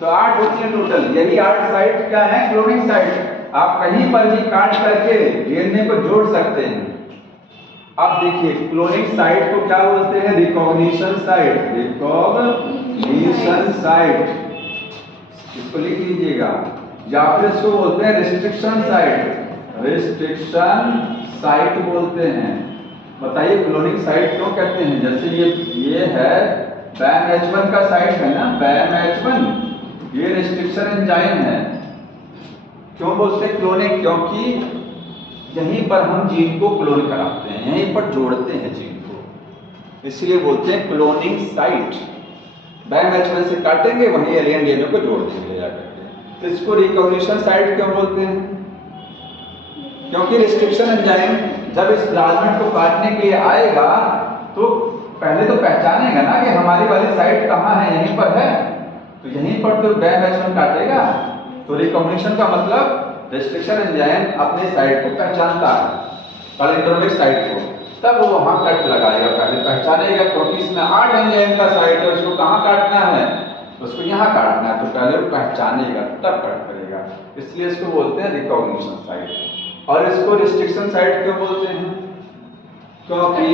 तो 8 होती है टोटल, यही 8 साइट क्या है? Cloning site. आप कहीं पर भी काट करके डीएनए को जोड़ सकते हैं। अब देखिए क्लोनिंग साइट को क्या बोलते हैं? Recognition site. रिकॉग्निशन साइट, इसको लिख लीजिएगा, या फिर इसको बोलते हैं रिस्ट्रिक्शन साइट। रिस्ट्रिक्शन साइट बोलते हैं। बताइए क्लोनिंग साइट क्यों कहते हैं? जैसे ये है BAM-H1 का साइट है ना, BAM-H1, ये रिस्ट्रिक्शन एंजाइम है। क्यों बोलते हैं क्लोनिंग? क्योंकि यहीं पर हम जीन को क्लोन कराते हैं, यहीं पर जोड़ते हैं जीन को, इसलिए बोलते हैं क्लोनिंग साइट। BAM-H1 से काटेंगे, वहीं एलियन डीएनए को जोड़ देंगे जाकर के। तो इसको रिकॉग्निशन साइट क्यों बोलते हैं? क्योंकि रिस्ट्रिक्शन एंजाइम जब इस प्लाज्मिड को काटने के लिए आएगा तो पहले तो पहचानेगा ना कि हमारी वाली साइट कहाँ है, यहीं पर है, तो यहीं पर तो BAM-H1 काटेगा। तो रिकॉग्निशन का मतलब रिस्ट्रिक्शन एंजाइम अपने साइट को पहचानता है, पैलिंड्रोमिक साइट को, तब वो वहां कट लगाएगा, पहले पहचानेगा, क्योंकि इसमें 8 एंजाइम का साइट है, उसको कहाँ काटना है? उसको यहाँ काटना है, तो पहले वो पहचानेगा तब कट करेगा, इसलिए इसको बोलते हैं रिकॉग्निशन साइट। और इसको रिस्ट्रिक्शन साइट क्यों बोलते हैं? क्योंकि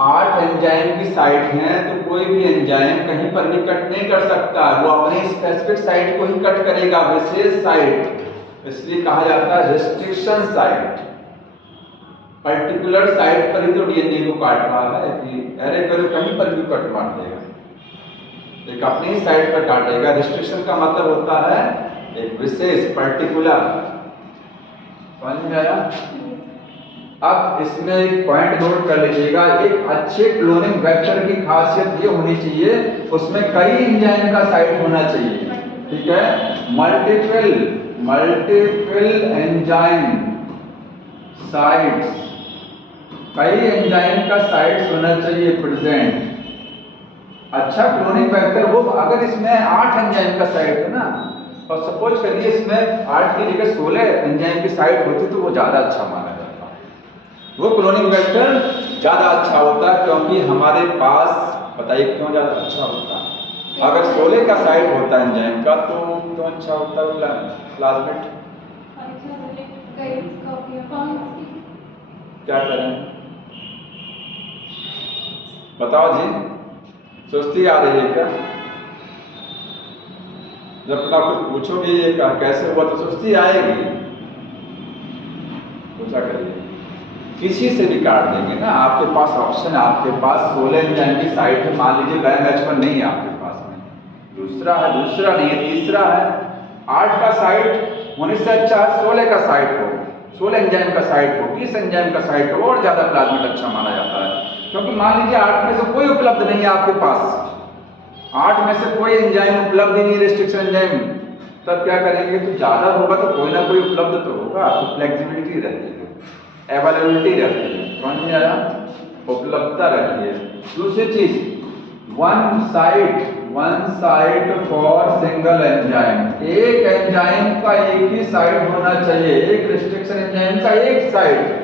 8 एंजाइम की साइट है, तो कोई भी एंजाइम कहीं पर भी कट नहीं कर सकता, वो अपनी स्पेसिफिक साइट को ही कट करेगा, विशेष साइट, इसलिए कहा जाता है रिस्ट्रिक्शन साइट। पर्टिकुलर साइट पर ही तो डीएनए को काट रहा है, कि अरे करो कहीं पर भी कट मार देगा, एक अपनी ही साइट पर काटेगा। रिस्ट्रिक्शन का मतलब होता है एक विशेष पर्टिकुलर। समझ में आया? अब इसमें एक पॉइंट नोट कर लीजिएगा, एक अच्छे क्लोनिंग वेक्टर की खासियत ये होनी चाहिए, उसमें कई एंजाइम का साइट होना चाहिए, ठीक है? मल्टीपल एंजाइम साइट्स, कई एंजाइम का साइट्स होना चाहिए प्रेजेंट। अच्छा क्लोनिंग वेक्टर वो, अगर इसमें 8 एंजाइम का साइट है ना, और सपोज करिए इसमें 8 की जगह 16 एंजाइम की साइट होती तो वो ज्यादा अच्छा माना जाता, वो क्लोनिंग वेक्टर ज्यादा अच्छा होता, क्योंकि हमारे पास, बताइए क्यों ज्यादा अच्छा होता? अगर 16 का साइट होता एंजाइम का तो अच्छा होता प्लाज्मिड। क्या करें बताओ जी, सुस्ती आ रही है क्या? जब तक कुछ पूछोगे ये कैसे हुआ तो सुस्ती आएगी। पूछा करिए, किसी से भी काट देंगे ना। आपके पास ऑप्शन, आपके पास 16 एंजाइम की साइट है, मान लीजिए BAM-H1 नहीं है आपके पास में, दूसरा है, दूसरा नहीं है, तीसरा है। 8 का साइट होने से अच्छा है 16 का साइट हो, 16 एंजाइम का साइट हो, 20 एंजाइम का साइट हो, और ज़्यादा प्लाज्मिड अच्छा माना जाता है। क्योंकि मान लीजिए 8 में से कोई उपलब्ध नहीं है आपके पास, 8 में से कोई एंजाइम उपलब्ध ही नहीं, रिस्ट्रिक्शन एंजाइम, तब क्या करेंगे? तो ज़्यादा होगा तो कोई ना कोई उपलब्ध तो होगा, तो फ्लेक्सिबिलिटी रहती है, अवेलेबिलिटी रहती है, समझ में आया? उपलब्धता रहती है। दूसरी चीज, one site for single enzyme, एक एंजाइम का एक ही साइट होना चाहिए, एक रिस्ट्रिक्शन एंजाइम का एक साइट।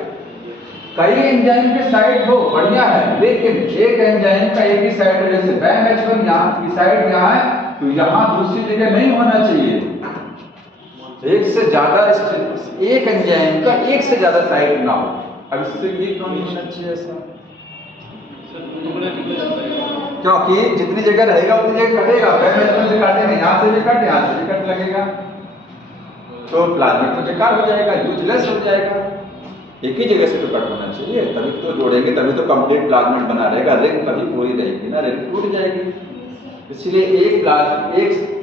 कई एंजाइम के साइट हो बढ़िया है, लेकिन एक एंजाइम का एक ही साइट है, जैसे BAM-H1 यहाँ की साइट यहाँ है तो यहाँ दूसरी जगह नहीं होना चाहिए। एक से ज्यादा, एक एंजाइम का एक से ज्यादा साइट ना हो। अब इससे ये क्यों नहीं होना चाहिए ऐसा? क्योंकि जितनी जगह रहेगा उतनी जगह कटेगा। BAM-H1 से काटेंगे, यहाँ से भी कट, यहाँ से भी कट लगेगा, तो प्लाज्मिड तो बेकार हो जाएगा, यूजलेस हो जाएगा। एक ही जगह से तो कट होना चाहिए, तभी तो जोड़ेंगे, तभी तो कंप्लीट प्लाज्मिड बना रहेगा, रिंग तभी पूरी रहेगी ना, रिंग टूट जाएगी। इसलिए एक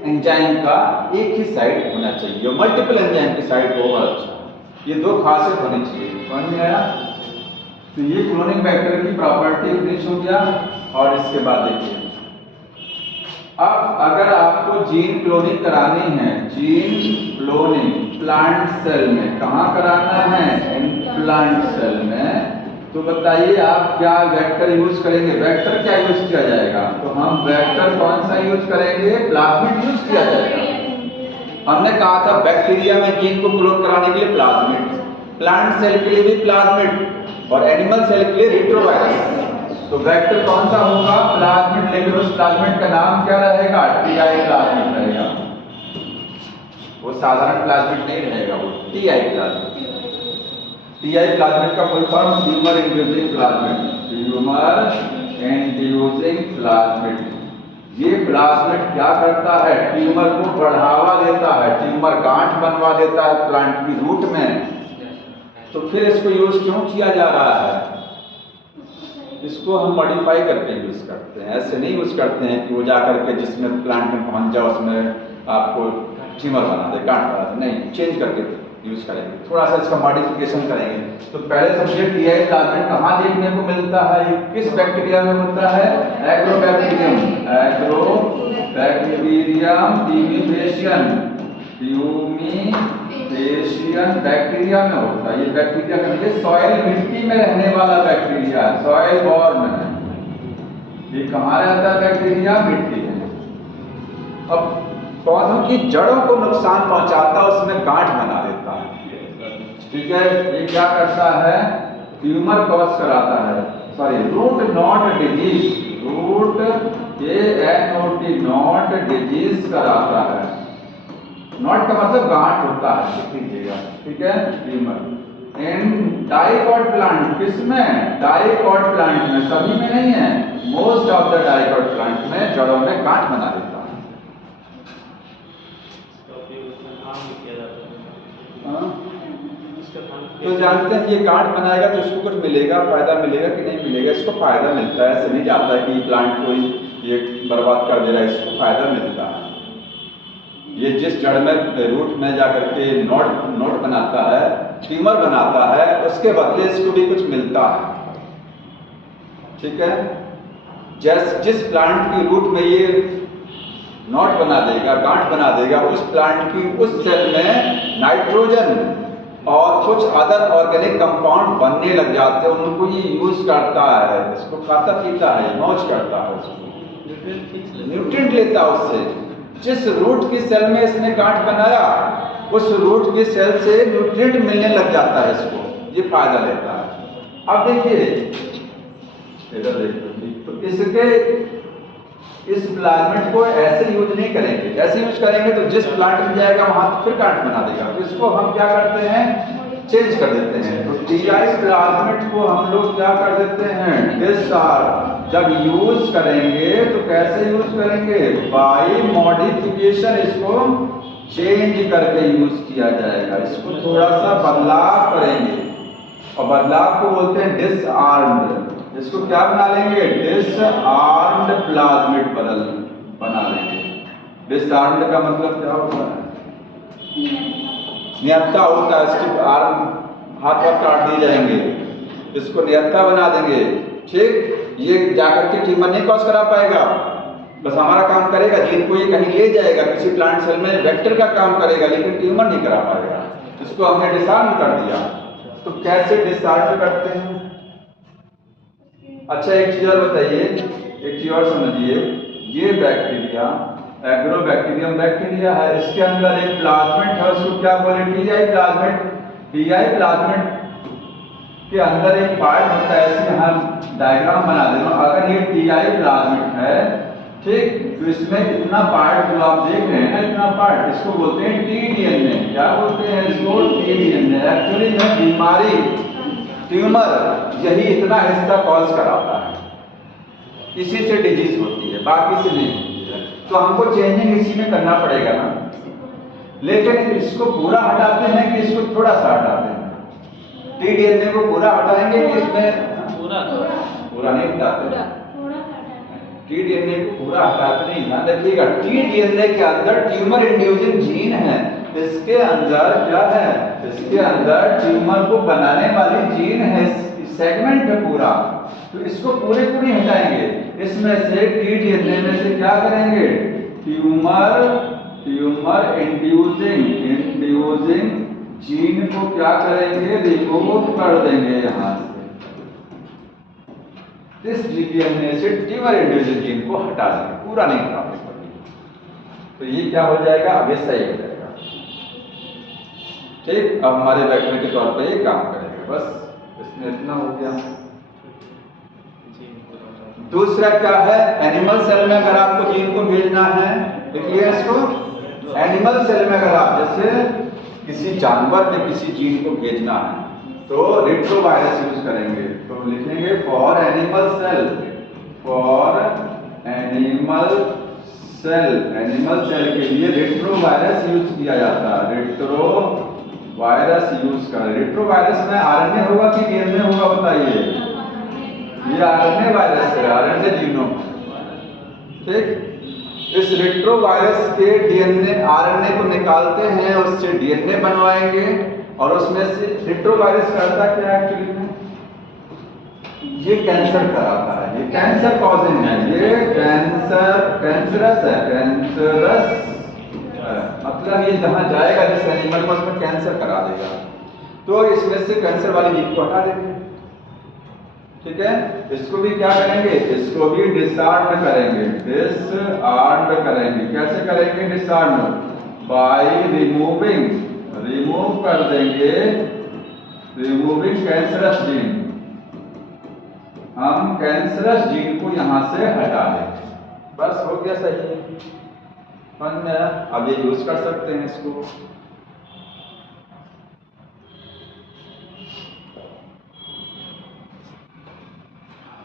एंजाइम का एक ही साइट होना चाहिए, मल्टीपल एंजाइम की साइट होगा अच्छा। ये दो खासियत होनी चाहिए, समझ में आया? तो ये क्लोनिंग वेक्टर की प्रॉपर्टी फिनिश हो गया। और इसके बाद देखिए, अब अगर आपको जीन क्लोनिंग करानी है, जीन क्लोनिंग प्लांट सेल में, कहाँ कराना है? प्लांट सेल में, तो बताइए आप क्या वेक्टर यूज करेंगे? वेक्टर क्या यूज किया जाएगा? तो हम वेक्टर कौन सा यूज करेंगे? प्लाज्मिड यूज किया जाएगा। हमने कहा था बैक्टीरिया में जीन को क्लोन कराने के लिए प्लाज्मिड, प्लांट सेल के लिए भी प्लाज्मिड, और एनिमल सेल के लिए रेट्रोवायरस। तो वेक्टर कौन सा होगा? प्लाज्मिड। लेकिन उस प्लाज्मिड का नाम क्या रहेगा? TI प्लाज्मिड रहेगा। वो साधारण प्लाज्मिड नहीं रहेगा, वो TI प्लाज्मिड। TI प्लाज्मिड का full form tumour inducing plasmid, tumour inducing plasmid. ये प्लाज्मिड क्या करता है? ट्यूमर को बढ़ावा देता है, ट्यूमर गांठ बनवा देता है प्लांट की रूट में। तो फिर इसको यूज क्यों किया जा रहा है? इसको हम मॉडिफाई करके यूज करते हैं, ऐसे नहीं यूज करते हैं कि वो जा करके जिसमें प्लांट में पहुंच जाओ उसमें आपको ट्यूमर बना दे, गांठ बना दे, नहीं, चेंज करके यूज करेंगे, थोड़ा सा इसका मॉडिफिकेशन करेंगे। तो पहले समझिए TI प्लाज्मिड कहाँ देखने को मिलता है? किस बैक्टीरिया में मिलता है? Agrobacterium, agrobacterium tumefaciens, tumefaciens bacteria में होता है। ये बैक्टीरिया कहेंगे सॉइल, मिट्टी में रहने वाला बैक्टीरिया है, सॉइल बॉर्न है। ये कहाँ रहता है बैक्टीरिया? मिट्टी में। अब पौधों की जड़ों को नुकसान पहुंचाता है, उसमें गांठ बना देता है, ठीक है। ये क्या करता है? ट्यूमर कॉज कराता है, sorry, root not disease, root ANOT not disease कराता है। नॉट का मतलब गांठ होता है, लीजिएगा, ठीक है, ट्यूमर। इन डाइकॉट प्लांट, किसमें? डाइकॉट प्लांट में, सभी में नहीं है, most of the dicot plant में जड़ों में गांठ बना देता है। तो जानते हैं ये गांठ बनाएगा तो इसको कुछ मिलेगा, फायदा मिलेगा कि नहीं मिलेगा? इसको फायदा मिलता है, ऐसे नहीं जाता है कि प्लांट को ये बर्बाद कर दे रहा है, इसको फायदा मिलता है। ये जिस जड़ में, रूट में जाकर के नोड बनाता है, ट्यूमर बनाता है, उसके बदले इसको भी कुछ मिलता है, ठीक है। जिस प्लांट की रूट में ये नोड बना देगा, गांठ बना देगा, उस प्लांट की उस सेल में नाइट्रोजन और कुछ अदर ऑर्गेनिक कंपाउंड बनने लग जाते हैं, उनको ये यूज करता है, इसको खाता पीता है, मौज करता है, उसको न्यूट्रिएंट लेता है उससे। जिस रूट की सेल में इसने गांठ बनाया, उस रूट की सेल से न्यूट्रिएंट मिलने लग जाता है इसको, ये फायदा लेता है। अब देखिए इधर देखिए, तो इसके इस प्लाज्मिड को ऐसे यूज नहीं करेंगे, ऐसे यूज करेंगे तो जिस प्लांट में जाएगा वहां फिर गांठ बना देगा, तो इसको हम क्या करते हैं? चेंज कर देते हैं। तो TI प्लाज्मिड को हम लोग क्या कर देते हैं? डिसऑर्डर जब यूज करेंगे तो कैसे यूज करेंगे? बाय मॉडिफिकेशन, इसको चेंज करके यूज किया जाएगा, इसको थोड़ा सा बदलाव करेंगे और बदलाव को बोलते हैं डिसआर्म्ड। इसको क्या बना लेंगे? डिसआर्म्ड प्लाज्मिड बना लेंगे। डिसआर्म्ड का मतलब क्या होता है? निहत्था होता है, इसके आर्म हाथ काट दिए जाएंगे, इसको निहत्था बना देंगे। ठीक, ये जाकर के ट्यूमर नहीं कॉज करा पाएगा, बस हमारा काम करेगा, जीन को ये कहीं ले जाएगा, किसी प्लांट सेल में वेक्टर का काम करेगा, लेकिन ट्यूमर नहीं करा पाएगा। इसको हमने डिसआर्म कर दिया। तो कैसे डिसआर्म करते हैं? अच्छा एक चीज और बताइए, एक चीज और समझिए, ये बैक्टीरिया एग्रोबैक्टीरियम बैक्टीरिया है, इसके अंदर एक प्लाज्मिड है, उसको क्या बोले? TI plasmid. टीआई प्लाज्मिड के अंदर एक पार्ट होता है, ऐसे हम डायग्राम बना दे रहा हूं। अगर ये टीआई प्लाज्मिड है, ठीक, तो इसमें इतना पार्ट जो आप देख रहे हैं ना, इतना पार्ट, इसको बोलते हैं टीडीएनए। क्या बोलते हैं इसको? टीडीएनए। एक्चुअली में बीमारी, ट्यूमर, यही इतना हिस्सा कॉज कराता है, इसी से डिजीज होती है, बाकी से नहीं होती है। तो हमको चेंजिंग इसी में करना पड़ेगा ना, लेकिन इसको पूरा हटाते हैं कि इसको थोड़ा सा हटाते हैं? टीडीएनए को पूरा हटाएंगे कि इसमें पूरा नहीं हटाते? टीडीएनए को पूरा हटाते नहीं। ध्यान रखिएगा, टीडीएनए के अंदर ट्यूमर इंड्यूसिंग जीन है, इसके अंदर क्या है? इसके अंदर ट्यूमर को बनाने वाली जीन है, सेगमेंट है पूरा, तो इसको पूरे को नहीं हटाएंगे। इसमें से टीडीएनए में से क्या करेंगे? ट्यूमर इंड्यूसिंग जीन को क्या करेंगे? रिमूव कर देंगे यहाँ से। इस टीडीएनए से ट्यूमर इंड्यूसिंग जीन को हटा देंगे, पूरा नहीं हटाते। तो ये क्या हो जाएगा? अब ये सही हो जाएगा। ठीक, अब हमारे वैक्टर के तौर पर ये काम करेगा। बस इसमें इतना हो गया। दूसरा क्या है? एनिमल सेल में अगर आपको जीन को भेजना है, देखिए इसको, एनिमल सेल में अगर आप जैसे किसी जानवर में किसी जीन को भेजना है तो रेट्रोवायरस यूज करेंगे। तो लिखेंगे for animal cell, for animal cell के लिए रेट्रोवायरस यूज किया जाता है। रेट्रोवायरस यूज करें। रेट्रोवायरस में आरएनए होगा कि डीएनए होगा बताइए? ये आरएनए वायरस है, आरएनए जीनोम। ठीक, इस रेट्रोवायरस के डीएनए आरएनए को निकालते हैं, उससे डीएनए बनवाएंगे और उसमें से रेट्रोवायरस करता क्या है एक्चुअली में? ये कैंसर कराता है, ये कैंसर कॉजिंग है, ये कैंसरस है, मतलब ये जहां जाएगा जिस एनिमल को उसमें कैंसर करा देगा। तो इसमें से कैंसर वाली जीन को हटा देंगे। ठीक है, इसको भी क्या करेंगे? इसको भी डिसआर्म्ड करेंगे। डिसआर्म्ड करेंगे। कैसे करेंगे डिसआर्म्ड? बाय रिमूव कर देंगे, रिमूविंग कैंसरस जीन। हम कैंसरस जीन को यहां से हटा देंगे। बस हो गया, सही समझ में आया? अब ये यूज कर सकते हैं इसको।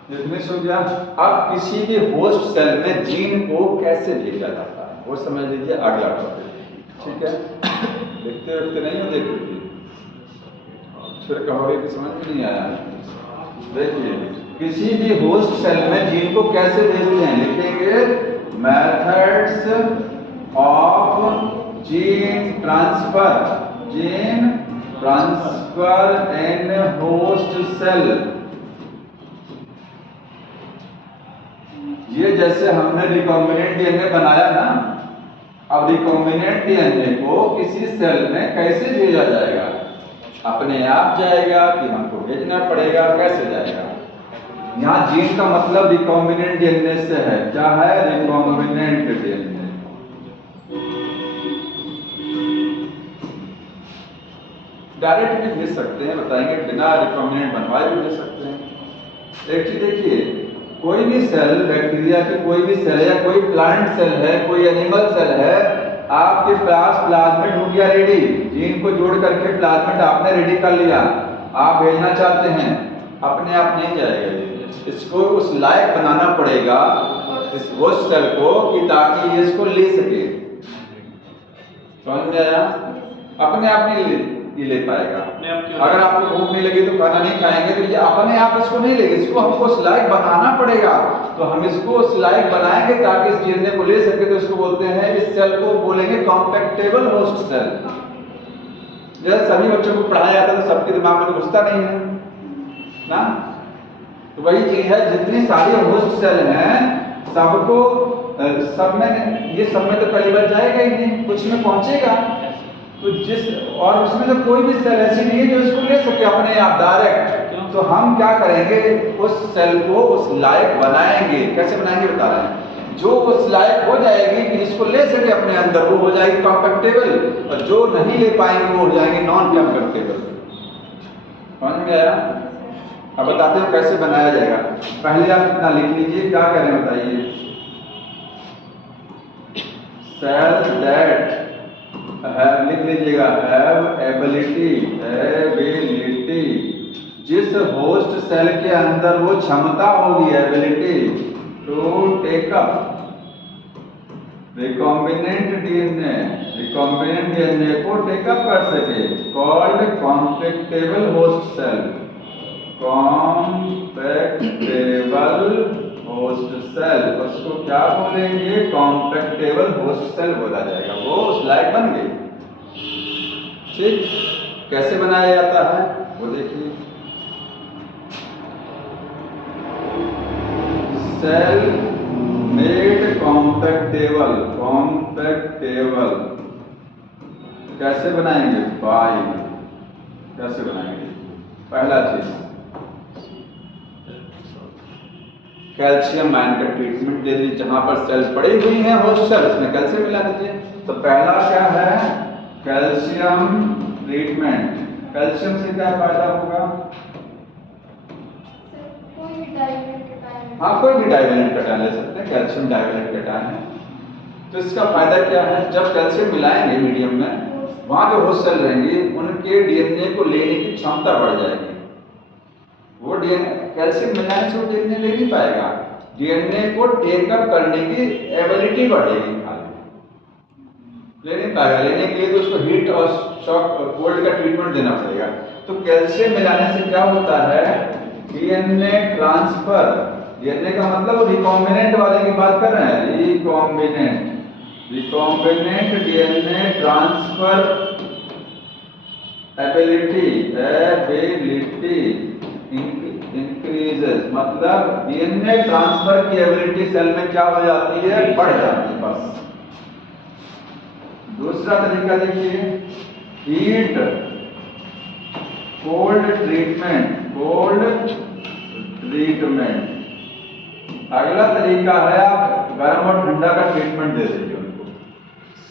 फिनिश हो गया। अब किसी भी होस्ट सेल में जीन को कैसे भेजा जाता है वो समझ लीजिए, अगला टॉपिक। ठीक है, देखते देखते नहीं हो, देख लीजिए, फिर कहोगे कि समझ में नहीं आया। देखिए, किसी भी होस्ट सेल में जीन को कैसे भेजते हैं, लिखेंगे methods of gene transfer in host cell. ये जैसे हमने रिकॉम्बिनेंट डीएनए बनाया ना, अब रिकॉम्बिनेंट डीएनए को किसी सेल में कैसे भेजा जाएगा? अपने आप जाएगा कि हमको भेजना पड़ेगा? कैसे जाएगा? यहाँ जीन का मतलब रिकॉम्बिनेंट डीएनए से है। क्या है? Recombinant DNA. डायरेक्ट भी भेज सकते हैं, बताएंगे, बिना रिकॉम्बिनेंट बनवाए भी भेज सकते हैं। एक चीज देखिए, कोई भी सेल, बैक्टीरिया की कोई भी सेल है, कोई प्लांट सेल है, कोई एनिमल सेल है, आपके पास प्लाज्मिड हो गया रेडी, जीन को जोड़ करके प्लाज्मिड आपने रेडी कर लिया, आप भेजना चाहते हैं, अपने आप नहीं जाएगा ये, इसको उस लायक बनाना पड़ेगा इस होस्ट सेल को कि ताकि ये इसको ले सके। समझ में आया? अपने आप नहीं ले पाएगा। अपने आप क्यों? अगर आपको भूख नहीं लगी तो खाना नहीं खाएंगे, तो ये अपने आप इसको नहीं लेगा, इसको हमको उस लायक बनाना पड़ेगा। तो हम इसको उस लायक बनाएंगे ताकि इस डीएनए को ले सके। तो इसको बोलते हैं, इस सेल को बोलेंगे कॉम्पैक्टेबल होस्ट सेल। जैसे सभी बच्चों को पढ़ाया जाता है तो सबके दिमाग में तो घुसता नहीं है ना, तो वही चीज है, जितनी सारी होस्ट सेल हैं सबको सब में ये सब में तो पहली बार जाएगा ही नहीं, कुछ में पहुंचेगा। तो जिस और उसमें तो कोई भी सेल ऐसी नहीं है जो इसको ले सके अपने आप डायरेक्ट। तो हम क्या करेंगे, उस सेल को उस लायक बनाएंगे। कैसे बनाएंगे बता रहे हैं। जो उस लायक हो जाएगी कि जिसको ले सके अपने अंदर, वो हो जाएगी कॉम्पैक्टेबल, और जो नहीं ले पाएंगे वो हो जाएंगे नॉन कॉम्पैक्टेबल। समझ में आया? अब बताते हैं कैसे बनाया जाएगा। पहले आप इतना लिख लीजिए, क्या कह रहे हैं बताइए। सेल दैट लिख लीजिएगा, हैव एबिलिटी, जिस होस्ट सेल के अंदर वो क्षमता होगी, ability to take up recombinant DNA, recombinant DNA को टेकअप कर सके, called compatible host cell, compatible host cell. उसको क्या बोलेंगे, कॉम्पैक्टेबल होस्ट सेल बोला जाएगा। वो उस लायक बन गई। ठीक, कैसे बनाया जाता है वो देखिए। सेल मेड कॉम्पैक्टेबल, कॉम्पैक्टेबल कैसे बनाएंगे, बाय कैसे बनाएंगे। पहला चीज कैल्शियम आयन का ट्रीटमेंट दे दीजिए। जहां पर सेल्स पड़ी हुई हैं होस्ट सेल, उसमें कैल्शियम मिला दीजिए। तो पहला क्या है, कैल्शियम ट्रीटमेंट। कैल्शियम से क्या फायदा होगा, कोई भी डाइवेलेंट कैटायन, हाँ कोई भी डाइवेलेंट कैटायन ले सकते हैं, कैल्शियम डाइवेलेंट कैटायन है। तो इसका फायदा क्या है, जब कैल्शियम मिलाएंगे मीडियम में, वहां जो होस्ट सेल रहेंगी उनके डीएनए को लेने की क्षमता बढ़ जाएगी। वो डीएनए कैल्शियम मिलाने से वो डीएनए ले नहीं पाएगा, डीएनए को टेकअप करने की एबिलिटी बढ़ेगी, ले नहीं पाएगा। लेने के लिए तो उसको हीट और शॉक कोल्ड का ट्रीटमेंट देना पड़ेगा। तो कैल्शियम मिलाने से क्या होता है, डीएनए ट्रांसफर, डीएनए का मतलब रिकॉम्बिनेंट वाले की बात कर रहे हैं, recombinant, recombinant DNA transfer ability, increases, मतलब डीएनए ट्रांसफर की एबिलिटी सेल में क्या हो जाती है, बढ़ जाती है बस। दूसरा तरीका देखिए, heat cold treatment, cold treatment. अगला तरीका है आप गर्म और ठंडा का ट्रीटमेंट दे दीजिए उनको,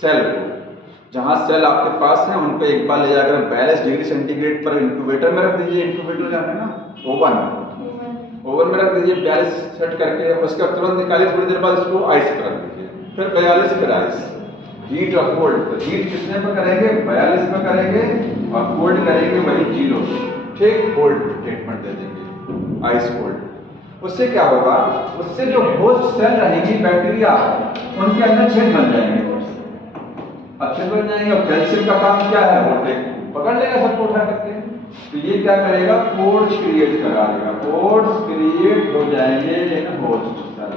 सेल को। जहां सेल आपके पास है उनको एक बार ले जाकर 42 डिग्री सेंटीग्रेड पर इंक्यूबेटर में रख दीजिए। इंक्यूबेटर जाने ना, ओवन में रख दीजिए 42 सेट करके। उसका तुरंत निकालिए, थोड़ी देर बाद इसको आइस पर रख दीजिए, फिर 42 फिर आइस। हीट और कोल्ड, तो हीट कितने पर करेंगे, 42 पर करेंगे, और कोल्ड करेंगे वही 0। ठीक, कोल्ड ट्रीटमेंट दे देंगे, आइस कोल्ड। उससे क्या होगा, उससे जो होस्ट सेल रहेगी बैक्टीरिया, उनके अंदर छेद बन जाएंगे, अच्छे बन जाएंगे। और कैल्शियम का काम क्या है, वो पकड़ लेगा सबको उठा करके। तो ये क्या करेगा, पोर्स क्रिएट करा देगा, पोर्स क्रिएट हो जाएंगे इन होस्ट सेल।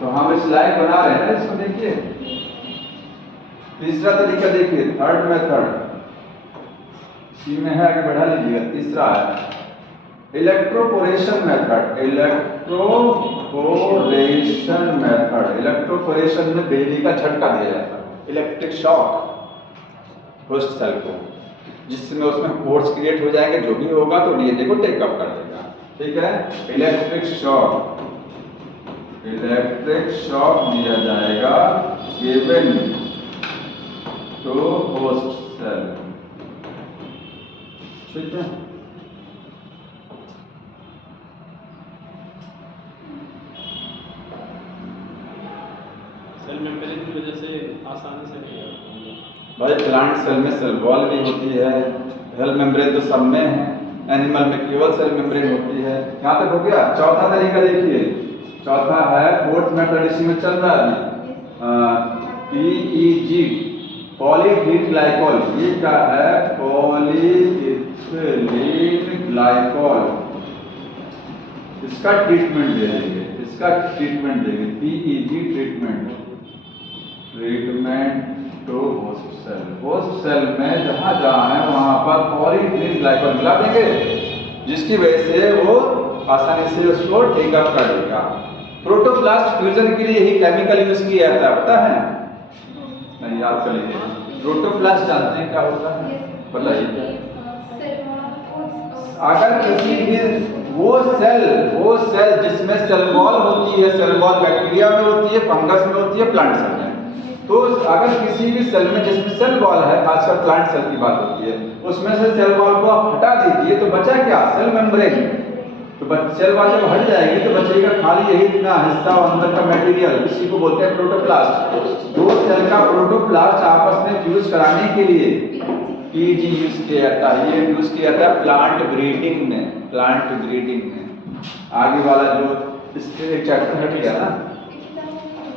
तो हम इस लायक बना रहे हैं इसको, देखिए। तीसरा तरीका देखिए, थर्ड मेथड, सी में है, आगे बढ़ा लीजिएगा। तीसरा है electroporation method, electroporation method. Electroporation में बिजली का झटका दिया जाता है, इलेक्ट्रिक शॉक होस्ट सेल को, जिसमें उसमें पोर्स क्रिएट हो जाएंगे, जो भी होगा तो डीएनए को टेकअप कर देगा। ठीक है, इलेक्ट्रिक शॉक, इलेक्ट्रिक शॉक दिया जाएगा गिवन टू होस्ट सेल। ठीक है, सेल मेम्ब्रेन की वजह से आसानी से नहीं होगा भाई। प्लांट सेल में सेल वॉल भी होती है, सेल मेम्ब्रेन तो सब में है, एनिमल में केवल सेल मेम्ब्रेन होती है। यहाँ तक हो गया। चौथा तरीका देखिए, चौथा है फोर्थ मेथड, इसी में चल रहा है PEG, पॉलीइथीलीन ग्लाइकॉल। ये क्या है? पॉलीइथीलीन ग्लाइकॉल। इसका ट्रीटमेंट दे देंगे, इसका ट्रीटमेंट देंगे, PEG treatment to host cell में जहां जहां है वहां पर पॉलीइथीलीन ग्लाइकॉल मिला देंगे, जिसकी वजह से वो आसानी से उसको टेक अप कर देगा। प्रोटोप्लास्ट फ्यूजन के लिए ही केमिकल यूज किया जाता है, पता है? नहीं, याद कर लीजिए। प्रोटोप्लास्ट जानते हैं क्या होता है? बताइए। अगर किसी भी वो सेल जिसमें सेल वॉल होती है, सेल वॉल बैक्टीरिया में होती है, फंगस में होती है, प्लांट सेल में, तो अगर किसी भी सेल में जिसमें सेल वॉल है, खासकर प्लांट सेल की बात होती है, उसमें से सेल वॉल को आप हटा दीजिए तो बचा क्या? Cell membrane. तो सेल वॉल जब हट जाएगी तो बचेगा खाली यही इतना हिस्सा और अंदर का मटेरियल, इसी को बोलते हैं प्रोटोप्लास्ट। दो सेल का प्रोटोप्लास्ट आपस में फ्यूज कराने के लिए PEG यूज किया जाता है। ये यूज किया जाता है प्लांट ब्रीडिंग में, प्लांट ब्रीडिंग में। आगे वाला जो इसके चैप्टर हट गया ना,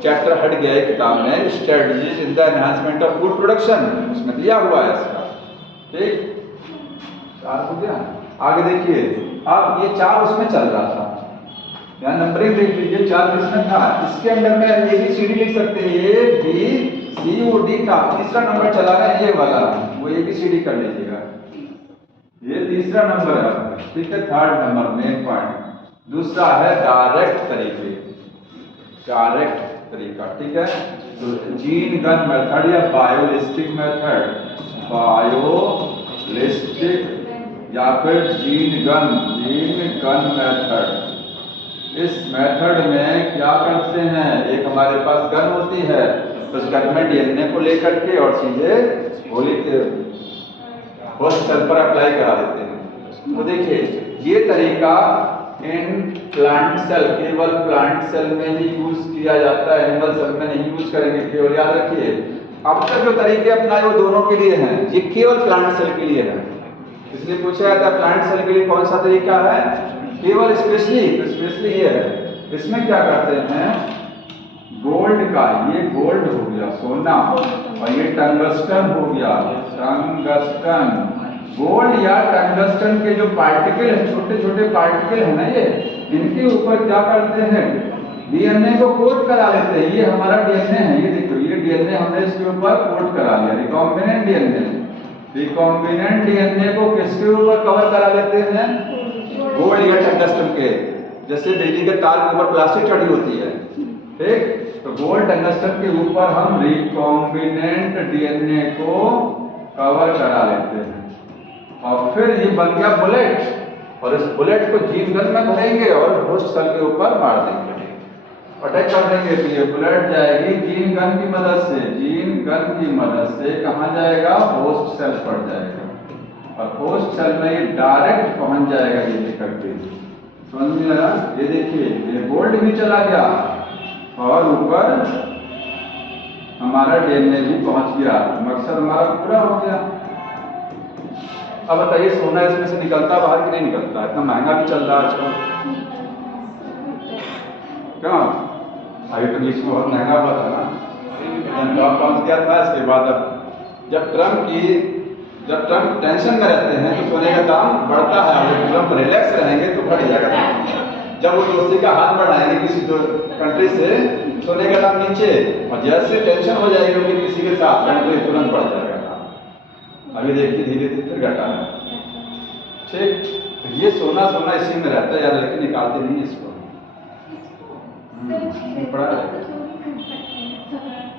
चैप्टर हट गया है किताब में, strategies in the enhancement of food production, उसमें दिया हुआ है इसका। ठीक, चार हो गया। आगे देखिए, अब ये चार उसमें चल रहा था, यहाँ नंबरिंग देख लीजिए, चार इसमें था। इसके अंदर में ABCD लिख सकते हैं, ABCD का तीसरा नंबर चला रहा है, ये वाला, वो ABCD कर लीजिएगा। ये तीसरा नंबर है, ठीक है। Third number main point. दूसरा है डायरेक्ट तरीके, डायरेक्ट तरीका, ठीक है। तो जीन गन मेथड या बायोलिस्टिक मेथड, बायोलिस्टिक या फिर जीन गन मेथड। इस मेथड में क्या करते हैं, एक हमारे पास गन होती है, उस गन में DNA को लेकर के और सीधे गोली के होस्ट सेल पर अप्लाई करा देते हैं। तो देखिए, ये तरीका इन प्लांट सेल, केवल प्लांट सेल में ही यूज किया जाता है, एनिमल सेल में नहीं यूज करेंगे, केवल याद रखिए। अब तक जो तरीके अपनाए वो दोनों के लिए हैं, ये केवल प्लांट सेल के लिए है। इसलिए पूछा जाता है प्लांट सेल के लिए कौन सा तरीका है, केवल स्पेशली ये है। इसमें क्या करते हैं, गोल्ड का, ये गोल्ड हो गया सोना, और ये टंगस्टन हो गया, टंगस्टन। गोल्ड या टंगस्टन के जो पार्टिकल है, छोटे छोटे पार्टिकल है ना, ये इनके ऊपर क्या करते हैं, DNA को कोट करा लेते हैं। ये हमारा DNA है, ये देखो, ये DNA हमने इसके ऊपर कोट करा लिया, रिकॉम्बिनेंट DNA। रिकॉम्बिनेंट DNA को किसके ऊपर कवर करा लेते हैं, गोल्ड या टंगस्टन के। जैसे बिजली के तार के ऊपर प्लास्टिक चढ़ी होती है, ठीक, तो गोल्ड टंगस्टन के ऊपर हम रिकॉम्बिनेंट DNA को कवर करा लेते हैं, और फिर ये बन गया बुलेट, और इस बुलेट को जीन गन में भरेंगे और होस्ट सेल के ऊपर मार देंगे, अटैक कर देंगे। तो ये बुलेट जाएगी जीन गन की मदद से, जीन गन की मदद से कहाँ जाएगा, होस्ट सेल पर जाएगा, और होस्ट सेल में ये डायरेक्ट पहुंच जाएगा, ये लेकर के। समझ में आया? ये देखिए, ये गोल्ड भी चला गया और ऊपर हमारा DNA भी पहुंच गया, मकसद हमारा पूरा हो गया। अब बताइए, सोना इसमें से निकलता बाहर कि नहीं निकलता? इतना महंगा भी चल रहा है आजकल, क्यों? अभी तो बीच में बहुत महंगा हुआ था ना, टॉप पहुंच गया था। इसके बाद अब जब ट्रम्प टेंशन में रहते हैं तो सोने का दाम बढ़ता है, और जब ट्रम्प रिलैक्स रहेंगे तो बढ़ जाएगा। जब वो दोस्ती का हाथ बढ़ाएंगे किसी कंट्री से, सोने का दाम नीचे, और जैसे टेंशन हो जाएगी उनकी किसी के साथ, तो तुरंत बढ़ जाएगा। अभी देखिए धीरे धीरे फिर घटा है, ठीक। तो ये सोना इसी में रहता है यार, लेकिन निकालते नहीं इसको। पड़ा है।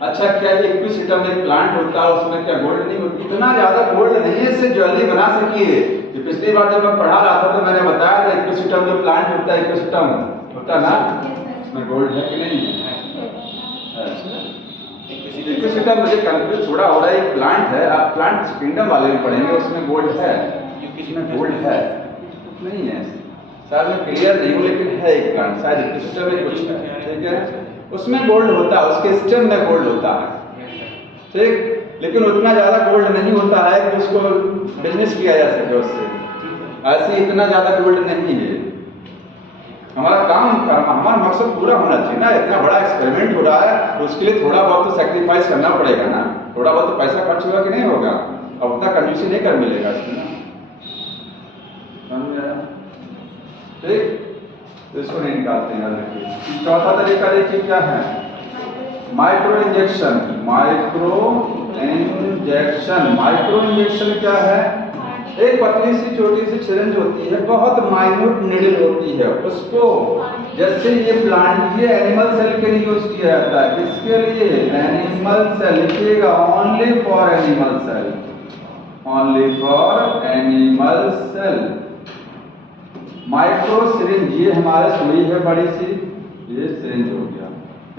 अच्छा, क्या इक्विसिटम एक प्लांट होता है, उसमें क्या गोल्ड नहीं होती? इतना ज्यादा गोल्ड नहीं है इससे ज्वेलरी बना सकिए। पिछली बार जब मैं पढ़ा रहा था तो मैंने बताया था, इक्विसिटम जो प्लांट होता है, इक्विसिटम होता ना, उसमें गोल्ड है कि नहीं? इक्विसिटम मुझे कंफ्यूज थोड़ा हो रहा है, एक प्लांट है, आप प्लांट किंगडम वाले में पढ़ेंगे, उसमें गोल्ड है, इसमें गोल्ड है नहीं है, शायद मैं क्लियर नहीं हूँ, लेकिन है एक प्लांट, शायद इक्विसिटम में कुछ है, ठीक है, उसमें गोल्ड होता है, उसके स्टेम में गोल्ड होता है, ठीक, लेकिन उतना ज़्यादा गोल्ड नहीं होता है कि उसको बिजनेस किया जा सके उससे। ऐसे इतना ज़्यादा बिल्ड नहीं है। हमारा हमारा मकसद पूरा होना चाहिए ना। इतना बड़ा एक्सपेरिमेंट हो रहा है तो उसके लिए थोड़ा बहुत तो सेक्रीफाइस करना पड़ेगा ना। थोड़ा बहुत तो पैसा खर्च होगा कि नहीं होगा? अब उतना कंजूसी नहीं कर मिलेगा इसमें ना। समझ आया? ठीक, तो इसको नहीं निकालते हैं, याद रखिए। चौथा तरीका देखिए क्या है, micro injection. Micro injection, micro injection क्या है? एक पतली सी छोटी सी सिरिंज होती है, बहुत माइन्यूट निडल होती है, उसको जैसे ये प्लांट, ये एनिमल सेल के लिए यूज किया जाता है। किसके लिए? Animal cell. लिखिएगा only for animal cell, only for animal cell. Micro syringe, ये हमारे सुई है बड़ी सी, ये सिरिंज हो गया।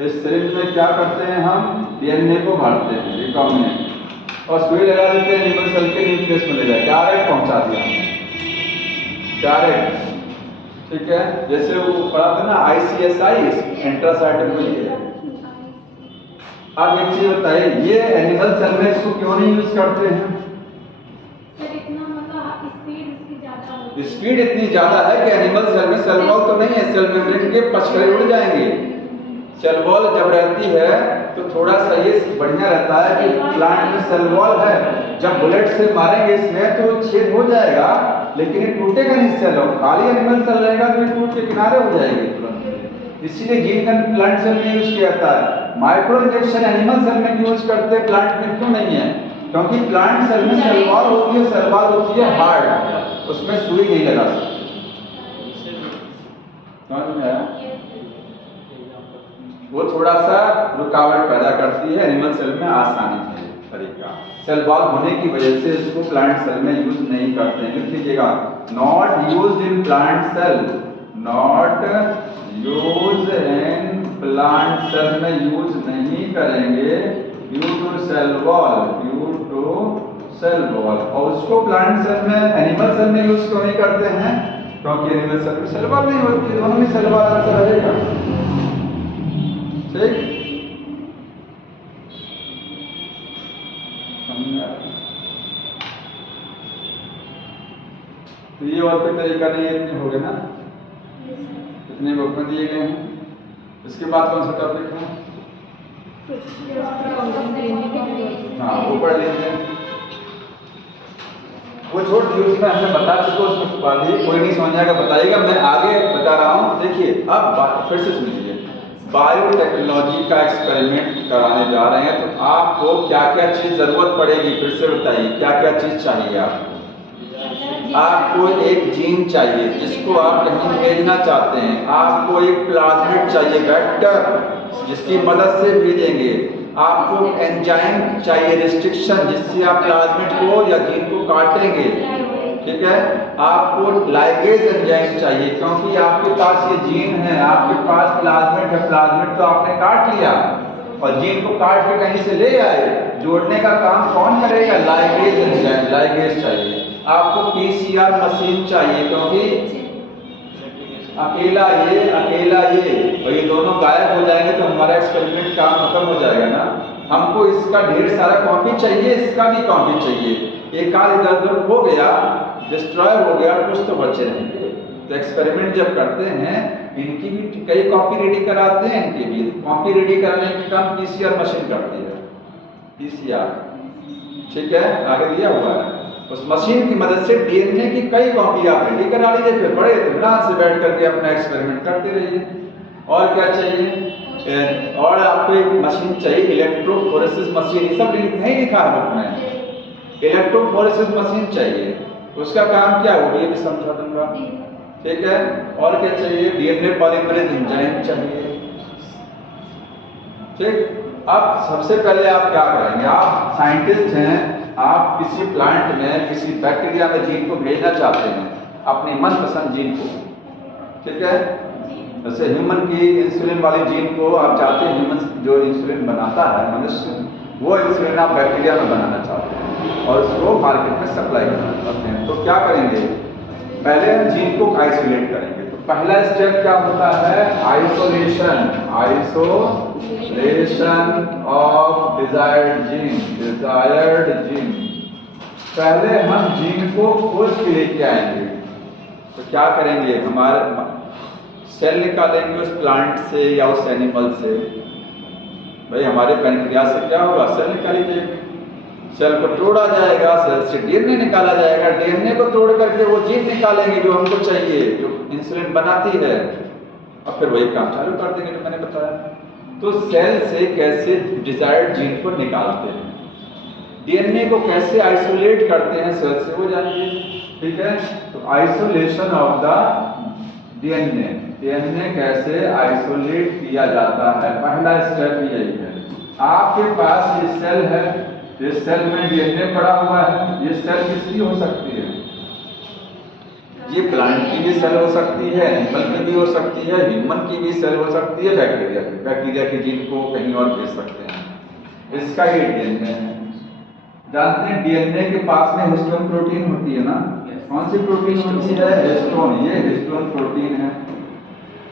इस सिरिंज में क्या करते हैं हम? डीएनए को भरते हैं, रिकॉम्बिनेंट, और सुई लगा देते हैं एनिमल सेल के न्यूक्लियस में, ले जाए डायरेक्ट पहुंचा दिया, डायरेक्ट। ठीक है, जैसे वो पढ़ा था ना ICSI, इंट्रासाइटल वही है। अब एक चीज बताइए, ये एनिमल सेल में इसको क्यों नहीं यूज करते हैं? स्पीड इतनी ज्यादा है कि एनिमल सेल में सेल वॉल तो नहीं है, सेल मेम्ब्रेन के पचकड़े उड़ जाएंगे। सेल वॉल जब रहती है तो थोड़ा सा ये बढ़िया रहता है कि प्लांट में सेल वॉल है, जब बुलेट से मारेंगे इसमें तो छेद हो जाएगा, लेकिन ये टूटेगा नहीं सेल। खाली एनिमल सेल रहेगा तो ये टूट के किनारे हो जाएगी तुरंत। इसीलिए जीन गन प्लांट सेल में यूज किया जाता है। माइक्रो इंजेक्शन एनिमल सेल में यूज करते हैं, प्लांट में क्यों नहीं है? क्योंकि प्लांट सेल में सेल वॉल होती है, सेल वॉल होती है हार्ड, उसमें सुई नहीं लगा सकती। समझ में आया? वो थोड़ा सा रुकावट पैदा करती है, एनिमल सेल में आसानी है तरीका। सेल वॉल होने की वजह से इसको प्लांट सेल में यूज नहीं करते हैं। लिख लीजिएगा, not use in plant cell, not use in plant cell में यूज नहीं करेंगे due to cell wall, due to cell wall. और उसको प्लांट सेल में, एनिमल सेल में यूज क्यों नहीं करते हैं? क्योंकि एनिमल सेल में सेल वॉल नहीं होती, दोनों में सेल वॉल आंसर रहेगा। ठीक, तो ये और कोई तरीका नहीं है, इतने हो गए ना, इतने बुक में दिए गए हैं। इसके बाद कौन सा टॉपिक है? हाँ, वो पढ़ लीजिए। वो छोड़ दिए, उसमें हमने बता चुका, उसमें छुपा दिए, कोई नहीं समझ आएगा बताइएगा, मैं आगे बता रहा हूँ। देखिए अब फिर से सुनिए, बायोटेक्नोलॉजी का एक्सपेरिमेंट कराने जा रहे हैं, तो आपको क्या क्या चीज जरूरत पड़ेगी फिर से बताइए, क्या क्या चीज चाहिए आपको? आपको एक जीन चाहिए जिसको आप कहीं भेजना चाहते हैं, आपको एक प्लाज्मिड चाहिए, वेक्टर जिसकी मदद से भेजेंगे, आपको एंजाइम चाहिए, रिस्ट्रिक्शन जिससे आप प्लाज्मिड को या जीन को काटेंगे। ठीक है, आपको लाइगेज एंजाइम चाहिए क्योंकि आपके पास ये जीन है, आपके पास प्लाज्मिड है, प्लाज्मिड तो आपने काट लिया और जीन को काट के कहीं से ले आए, जोड़ने का काम कौन करेगा? लाइगेज एंजाइम, लाइगेज चाहिए। आपको PCR मशीन चाहिए क्योंकि अकेला ये और ये दोनों गायब हो जाएंगे तो हमारा एक्सपेरिमेंट काम खत्म हो जाएगा ना। हमको इसका ढेर सारा कॉपी चाहिए, इसका भी कॉपी चाहिए। एक आध इधर उधर हो गया, डिस्ट्रॉय हो गया, कुछ तो बचे रहेंगे। तो एक्सपेरिमेंट जब करते हैं, इनकी भी कई कॉपी रेडी कराते हैं, इनकी भी कॉपी रेडी करने का काम PCR मशीन करती है, PCR। ठीक है, आगे दिया हुआ है। उस मशीन की मदद से DNA की कई कॉपी आप रेडी करा लीजिए, फिर बड़े इत्मीनान से बैठ करके अपना एक्सपेरिमेंट करते रहिए। और क्या चाहिए? और आपको एक मशीन चाहिए, इलेक्ट्रोफोरेसिस मशीन। ये सब नहीं लिखा है बुक में, इलेक्ट्रोफोरेसिस मशीन चाहिए। उसका काम क्या है वो भी समझा दूंगा। ठीक है, और क्या चाहिए? DNA पॉलीमरेज एंजाइम चाहिए। ठीक, अब सबसे पहले आप क्या करेंगे? आप साइंटिस्ट हैं, आप किसी प्लांट में, किसी बैक्टीरिया में जीन को भेजना चाहते हैं, अपनी मनपसंद जीन को। ठीक है, जैसे ह्यूमन की इंसुलिन वाली जीन को आप चाहते हैं, ह्यूमन जो इंसुलिन बनाता है मनुष्य, वो इंसुलिन आप बैक्टीरिया में बनाना चाहते हैं और उसको मार्केट में सप्लाई करना चाहते हैं। तो क्या करेंगे? पहले हम जीन को आइसोलेट करेंगे। तो पहला स्टेप क्या होता है? Isolation, isolation of desired gene, desired gene. पहले हम जीन को खोज के लेके आएंगे। तो क्या करेंगे, हमारे सेल निकालेंगे उस प्लांट से या उस एनिमल से। भाई हमारे पैनक्रियास से क्या होगा, सेल निकाली जाएगी, सेल को तोड़ा जाएगा, सेल से डीएनए निकाला जाएगा, डीएनए को तोड़ करके वो जीन निकालेंगे जो हमको चाहिए, जो इंसुलिन बनाती है, और फिर वही काम चालू कर देंगे जो मैंने बताया। तो सेल से कैसे डिजायर्ड जीन को निकालते हैं, डीएनए को कैसे आइसोलेट करते हैं सेल से, वो जानिए। ठीक है, तो isolation of the DNA, DNA कैसे आइसोलेट किया जाता है, पहला स्टेप यही है। आपके पास ये सेल है, इस सेल में डीएनए पड़ा हुआ है, ये सेल किसकी हो सकती है, ये प्लांट की भी सेल हो सकती है, एनिमल की भी हो सकती है, ह्यूमन की भी सेल हो सकती है, बैक्टीरिया की, बैक्टीरिया की जीन को कहीं और भेज सकते हैं। इसका ये डीएनए है। जानते हैं डीएनए के पास में हिस्टोन प्रोटीन होती है ना, कौन सी प्रोटीन होती है, हिस्टोन, ये हिस्टोन प्रोटीन है।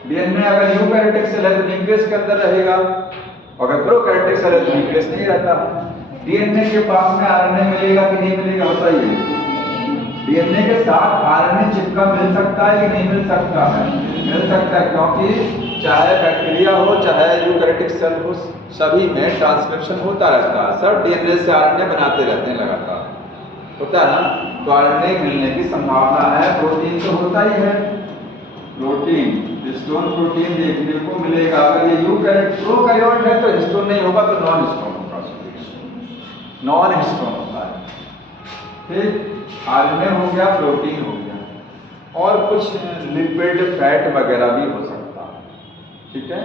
डीएनए अगर यूकैरियोटिक सेल है तो न्यूक्लियस के अंदर रहेगा, अगर प्रोकैरियोटिक सेल है तो न्यूक्लियस नहीं रहता। डीएनए के पास में आरएनए मिलेगा कि नहीं मिलेगा, बताइए। डीएनए के साथ आरएनए चिपका मिल सकता है कि नहीं मिल सकता है, मिल सकता है, क्योंकि चाहे बैक्टीरिया हो चाहे यूकैरियोटिक सेल हो, सभी में ट्रांसक्रिप्शन होता रहता है, सब डीएनए से आरएनए बनाते रहते हैं लगातार, होता है ना। तो आरएनए मिलने की संभावना है, प्रोटीन तो होता ही है, प्रोटीन, हिस्टोन प्रोटीन देखने को मिलेगा। अगर ये प्रोकैरियोट है तो हिस्टोन नहीं होगा, तो नॉन हिस्टोन होगा, नॉन हिस्टोन होता है। ठीक, आरएनए हो गया, प्रोटीन हो गया, और कुछ लिपिड फैट वगैरह भी हो सकता है। ठीक है,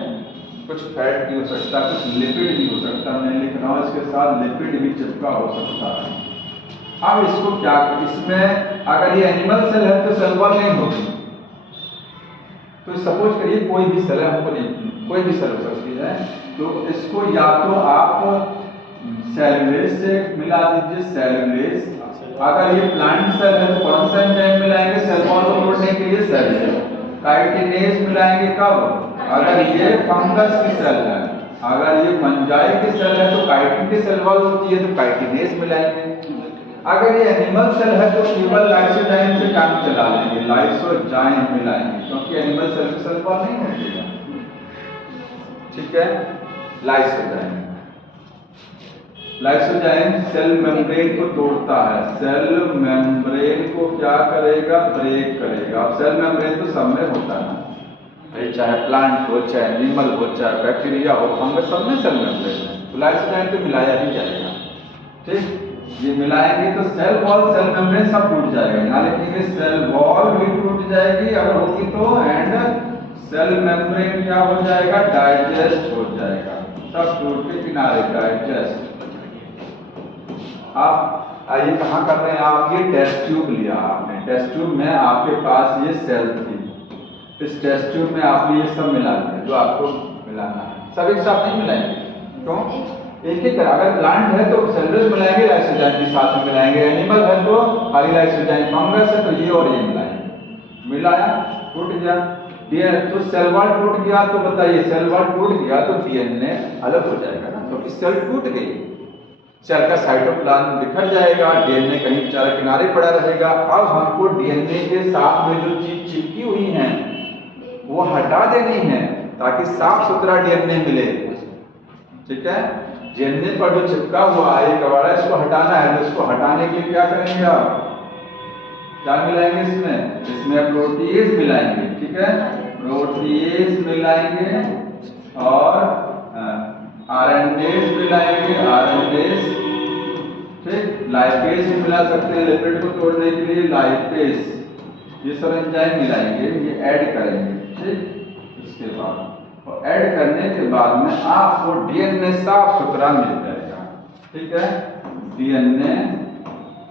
कुछ फैट भी हो सकता है, कुछ लिपिड भी हो सकता है, मैं लिख रहा हूँ इसके साथ लिपिड भी चिपका हो सकता है। अब इसको क्या, इसमें अगर ये एनिमल सेल है तो सेल वॉल नहीं होगी, तो सपोज करिए कोई भी सेल है, हमको नहीं, कोई भी सेल हो सकती है, तो इसको या तो आप सेलुलेज से मिला दीजिए, सेलुलेज। अगर ये प्लांट सेल है तो कौन सा एंजाइम मिलाएंगे, सेल वॉल को तोड़ने के लिए सेलुलेज। काइटिनेज मिलाएंगे कब, अगर ये फंगस की सेल है, अगर ये फंजाई की सेल है तो काइटिन की सेल वॉल होती है तो काइटिनेज मिलाएंगे। अगर ये एनिमल सेल है तो केवल लाइसोजाइम से काम चला लेंगे, लाइसोजाइम मिलाएंगे, क्योंकि एनिमल सेल की सेल वॉल नहीं होती है। ठीक है, लाइसोजाइम, लाइसोजाइम सेल मेम्ब्रेन को तोड़ता है, सेल मेम्ब्रेन को क्या करेगा, ब्रेक करेगा। अब सेल मेम्ब्रेन तो सब में होता है, चाहे प्लांट हो, चाहे एनिमल हो, चाहे बैक्टीरिया हो, फंगस, सब में सेल मेम्ब्रेन है, तो लाइसोजाइम तो मिलाया ही जाएगा। ठीक, ये मिलाएंगे तो सेल वॉल, सेल मेम्ब्रेन सब टूट जाएगा, यहाँ लिखेंगे सेल वॉल भी टूट जाएगी अगर होगी तो, एंड सेल मेम्ब्रेन क्या हो जाएगा, डाइजेस्ट हो जाएगा, सब टूट के किनारे डाइजेस्ट। आप ये कहाँ कर रहे हैं, आप ये टेस्ट ट्यूब लिया आपने, टेस्ट ट्यूब में आपके पास ये सेल थी, इस टेस्ट ट्यूब में आपने ये सब मिला दिया जो आपको मिलाना है, सब एक साथ नहीं मिलाएंगे, क्यों, एक ही तरह। अगर प्लांट है तो सेलुलोज मिलाएंगे, लाइसोजाइम भी साथ में मिलाएंगे, एनिमल है तो खाली लाइसोजाइम, फंगस है तो ये और ये मिलाएंगे, मिलाया टूट गया डीएनए, तो सेल वॉल टूट गया, तो बताइए सेल वॉल टूट गया तो डीएनए अलग हो जाएगा ना, क्योंकि सेल टूट गई, सेल का साइटोप्लाज्म बिखर जाएगा, डीएनए कहीं बेचारा किनारे पड़ा रहेगा। अब हमको डीएनए के साथ में जो चीज चिपकी हुई है वो हटा देनी है ताकि साफ सुथरा डीएनए मिले। ठीक है, डीएनए पर जो चिपका हुआ है एक कबाड़ा, इसको हटाना है, तो इसको हटाने के लिए क्या करेंगे आप, क्या मिलाएंगे इसमें, इसमें प्रोटीज मिलाएंगे। ठीक है, प्रोटीज मिलाएंगे और आरएनएज मिलाएंगे, आरएनएज। ठीक, लाइपेज भी मिला सकते हैं लिपिड को तोड़ने के लिए, लाइपेज, ये सब एंजाइम मिलाएंगे, ये ऐड करेंगे। ठीक, इसके बाद और ऐड करने के बाद में आपको डीएनए साफ सुथरा मिल जाएगा। ठीक है, डीएनए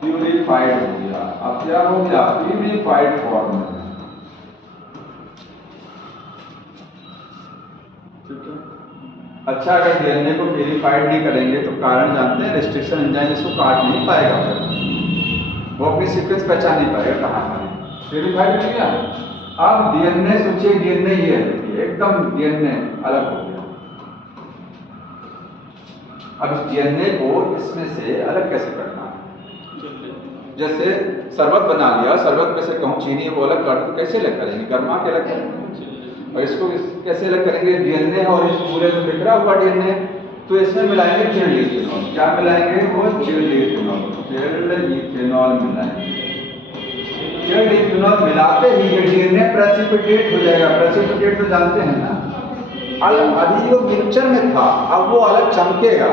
प्यूरिफाइड हो गया, अब क्या हो गया, प्यूरिफाइड फॉर्म में। ठीक है, अच्छा, अगर डीएनए को प्यूरिफाइड नहीं करेंगे तो कारण जानते हैं, रेस्ट्रिक्शन एंजाइम इसको काट नहीं पाएगा, फिर वो अपनी सीक्वेंस पहचान नहीं पाएगा कहाँ पर प्यूरिफाइड हो गया। अब डीएनए सोचिए, डीएनए ये है, एकदम डीएनए अलग हो गया, अब इस डीएनए को इसमें से अलग कैसे करना है, जैसे शरबत बना लिया, शरबत में से कहूँ चीनी वो अलग कर तो कैसे अलग करेंगे, गर्मा के अलग करेंगे। और इसको कैसे अलग करेंगे, डीएनए और इस पूरे में बिखरा हुआ डीएनए, तो इसमें मिलाएंगे चिल्ड इथेनॉल। क्या मिलाएंगे, वो चिल्ड इथेनॉल, चिल्ड इथेनॉल मिलाएंगे। चिल्ड इथेनॉल मिलाते ही ये डीएनए प्रेसिपिटेट हो जाएगा। प्रेसिपिटेट तो जानते हैं ना, अभी वो मिक्सचर में था, अब वो अलग चमकेगा,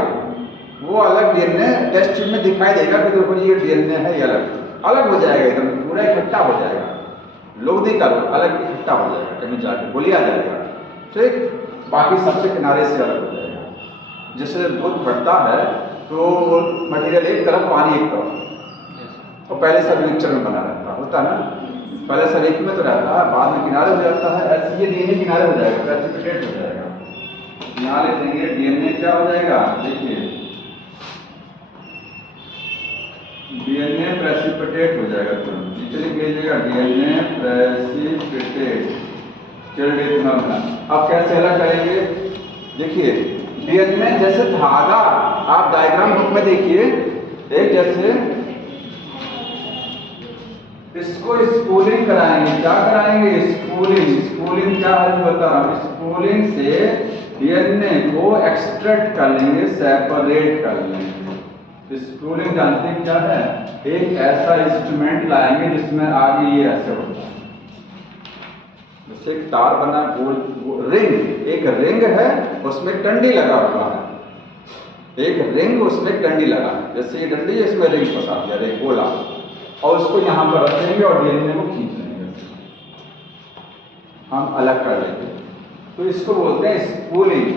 वो अलग डीएनए टेस्ट ट्यूब में दिखाई देगा कि देखो ये डीएनए है, ये अलग अलग हो जाएगा, एकदम पूरा इकट्ठा हो जाएगा, लोग नहीं करो अलग इकट्ठा हो जाएगा, कहीं जाके बोलिया जाएगा, ठीक, बाकी सबसे किनारे से अलग हो जाएगा। जैसे दूध बढ़ता है तो मटेरियल एक तरफ, पानी एक तरफ, और पहले सब मिक्सचर में बना रहता होता है ना, पहले सब एक में तो रहता है, बाद में किनारे हो जाता है, ऐसे ये डीएनए किनारे हो जाएगा, प्रेसिपिटेट हो जाएगा। यहाँ ले देंगे डीएनए क्या हो जाएगा, देखिए डीएनए प्रेसिपिटेट हो जाएगा, तुरंत नीचे लिख लीजिएगा डीएनए प्रेसिपिटेट, चिल्ड इथेनॉल। अब कैसे अलग करेंगे, देखिए डीएनए जैसे धागा, आप डायग्राम बुक में देखिए, एक जैसे इसको स्पूलिंग कराएंगे, क्या कराएंगे, स्पूलिंग। स्पूलिंग क्या है बता रहा हूँ, स्पूलिंग से डीएनए को एक्सट्रैक्ट कर लेंगे, सेपरेट कर लेंगे। स्पूलिंग जानते हैं क्या है, एक ऐसा इंस्ट्रूमेंट लाएंगे जिसमें आगे ये ऐसे होता है, जैसे एक तार बना गोल रिंग, एक रिंग है उसमें डंडी लगा हुआ है, एक रिंग उसमें डंडी लगा है, जैसे ये डंडी है इसमें रिंग फंसा दिया, रिंग गोला, और उसको यहाँ पर रख देंगे और डीएनए को खींच लेंगे, हम अलग कर लेंगे, तो इसको बोलते हैं स्पूलिंग।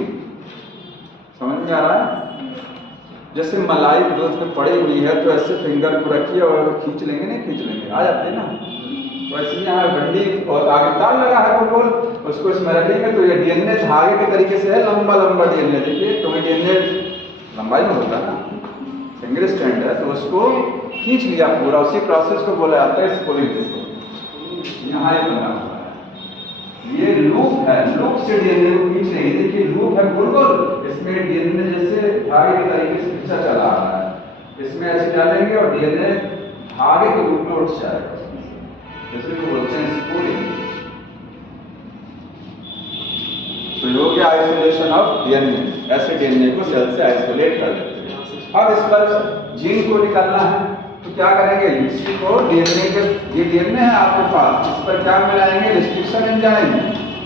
समझ में आ रहा है, जैसे मलाई दूध में पड़ी हुई है तो ऐसे फिंगर को रखिए और खींच लेंगे, नहीं खींच लेंगे, आ जाते हैं ना, तो ऐसे यहाँ डंडी और आगे तार लगा है वो गोल, उसको इसमें रखेंगे तो ये डीएनए धागे के तरीके से है, लंबा लंबा डीएनए, देखिए तो ये डीएनए लंबाई में होता है ना, सिंगल स्ट्रैंड है, तो उसको खींच लिया पूरा, उसी प्रोसेस को बोला जाता है स्पूलिंग। यहाँ ये बना हुआ है, ये लूप है, लूप से डीएनए को खींच लेंगे, देखिए लूप है गोल गोल, इसमें डीएनए जैसे धागे के तरीके से खींचा चला आ रहा है, इसमें ऐसे डालेंगे और डीएनए धागे के रूप में उठ जाएगा, जैसे को बोलते हैं स्पूलिंग। तो ये हो गया आइसोलेशन ऑफ डीएनए, ऐसे डीएनए को सेल से आइसोलेट कर लेते हैं। अब इस पर जीन को निकालना है, तो क्या करेंगे, इसी को डीएनए के, ये डीएनए है आपके पास, इस पर क्या मिलाएंगे, रिस्ट्रिक्शन एंजाइम,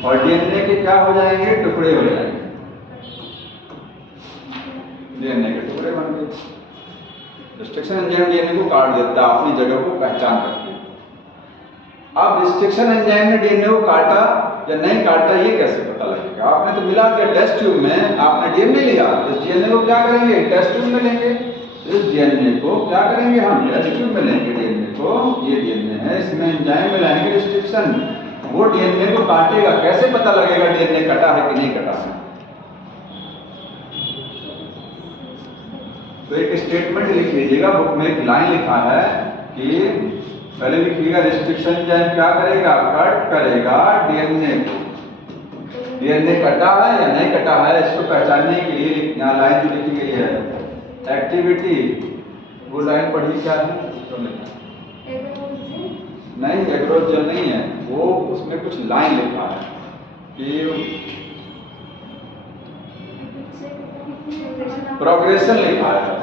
और डीएनए के क्या हो जाएंगे, टुकड़े हो जाएंगे, डीएनए के टुकड़े बन गए। रिस्ट्रिक्शन एंजाइम डीएनए को काट देता है, अपनी जगह को पहचान करके। अब रिस्ट्रिक्शन एंजाइम ने डीएनए को काटा या नहीं काटा, ये कैसे पता लगेगा, आपने तो मिला के टेस्ट ट्यूब में आपने डीएनए लिया, इस डीएनए को क्या करेंगे, टेस्ट ट्यूब में लेंगे, इस डीएनए को क्या करेंगे, हम टेस्ट ट्यूब में लेंगे डीएनए को, ये डीएनए है, इसमें एंजाइम मिलाएंगे रिस्ट्रिक्शन, वो डीएनए को काटेगा, कैसे पता लगेगा डीएनए कटा है कि नहीं कटा है, तो एक स्टेटमेंट लिख लीजिएगा, बुक में एक लाइन लिखा है कि पहले लिखिएगा रिस्ट्रिक्शन एंजाइम क्या करेगा, कट करेगा डीएनए को, डीएनए कटा है या नहीं कटा है इसको पहचानने के लिए यहाँ लाइन जो लिखी गई है, एक्टिविटी, वो लाइन पढ़ी क्या है, नहीं एग्रोजन नहीं है वो, उसमें कुछ लाइन लिखा है कि प्रोग्रेशन लिखा है,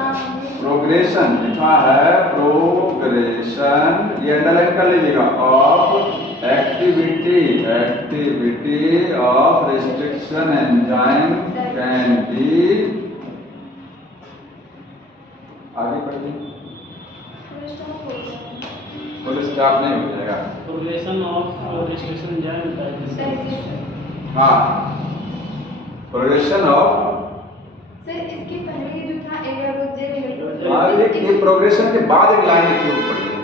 प्रोग्रेशन लिखा है, प्रोग्रेशन, ये अंडरलाइन कर लीजिएगा, of activity, activity of restriction enzyme can be, आगे पढ़िए, फुल स्टॉप नहीं हो जाएगा, प्रोग्रेशन ऑफ रिस्ट्रिक्शन एंजाइम, हाँ प्रोग्रेशन ऑफ, सर इसके पहले जो था एग्रोजेन, हाँ ये प्रोग्रेशन के बाद एक लाइन लिखी हुई पड़ी है,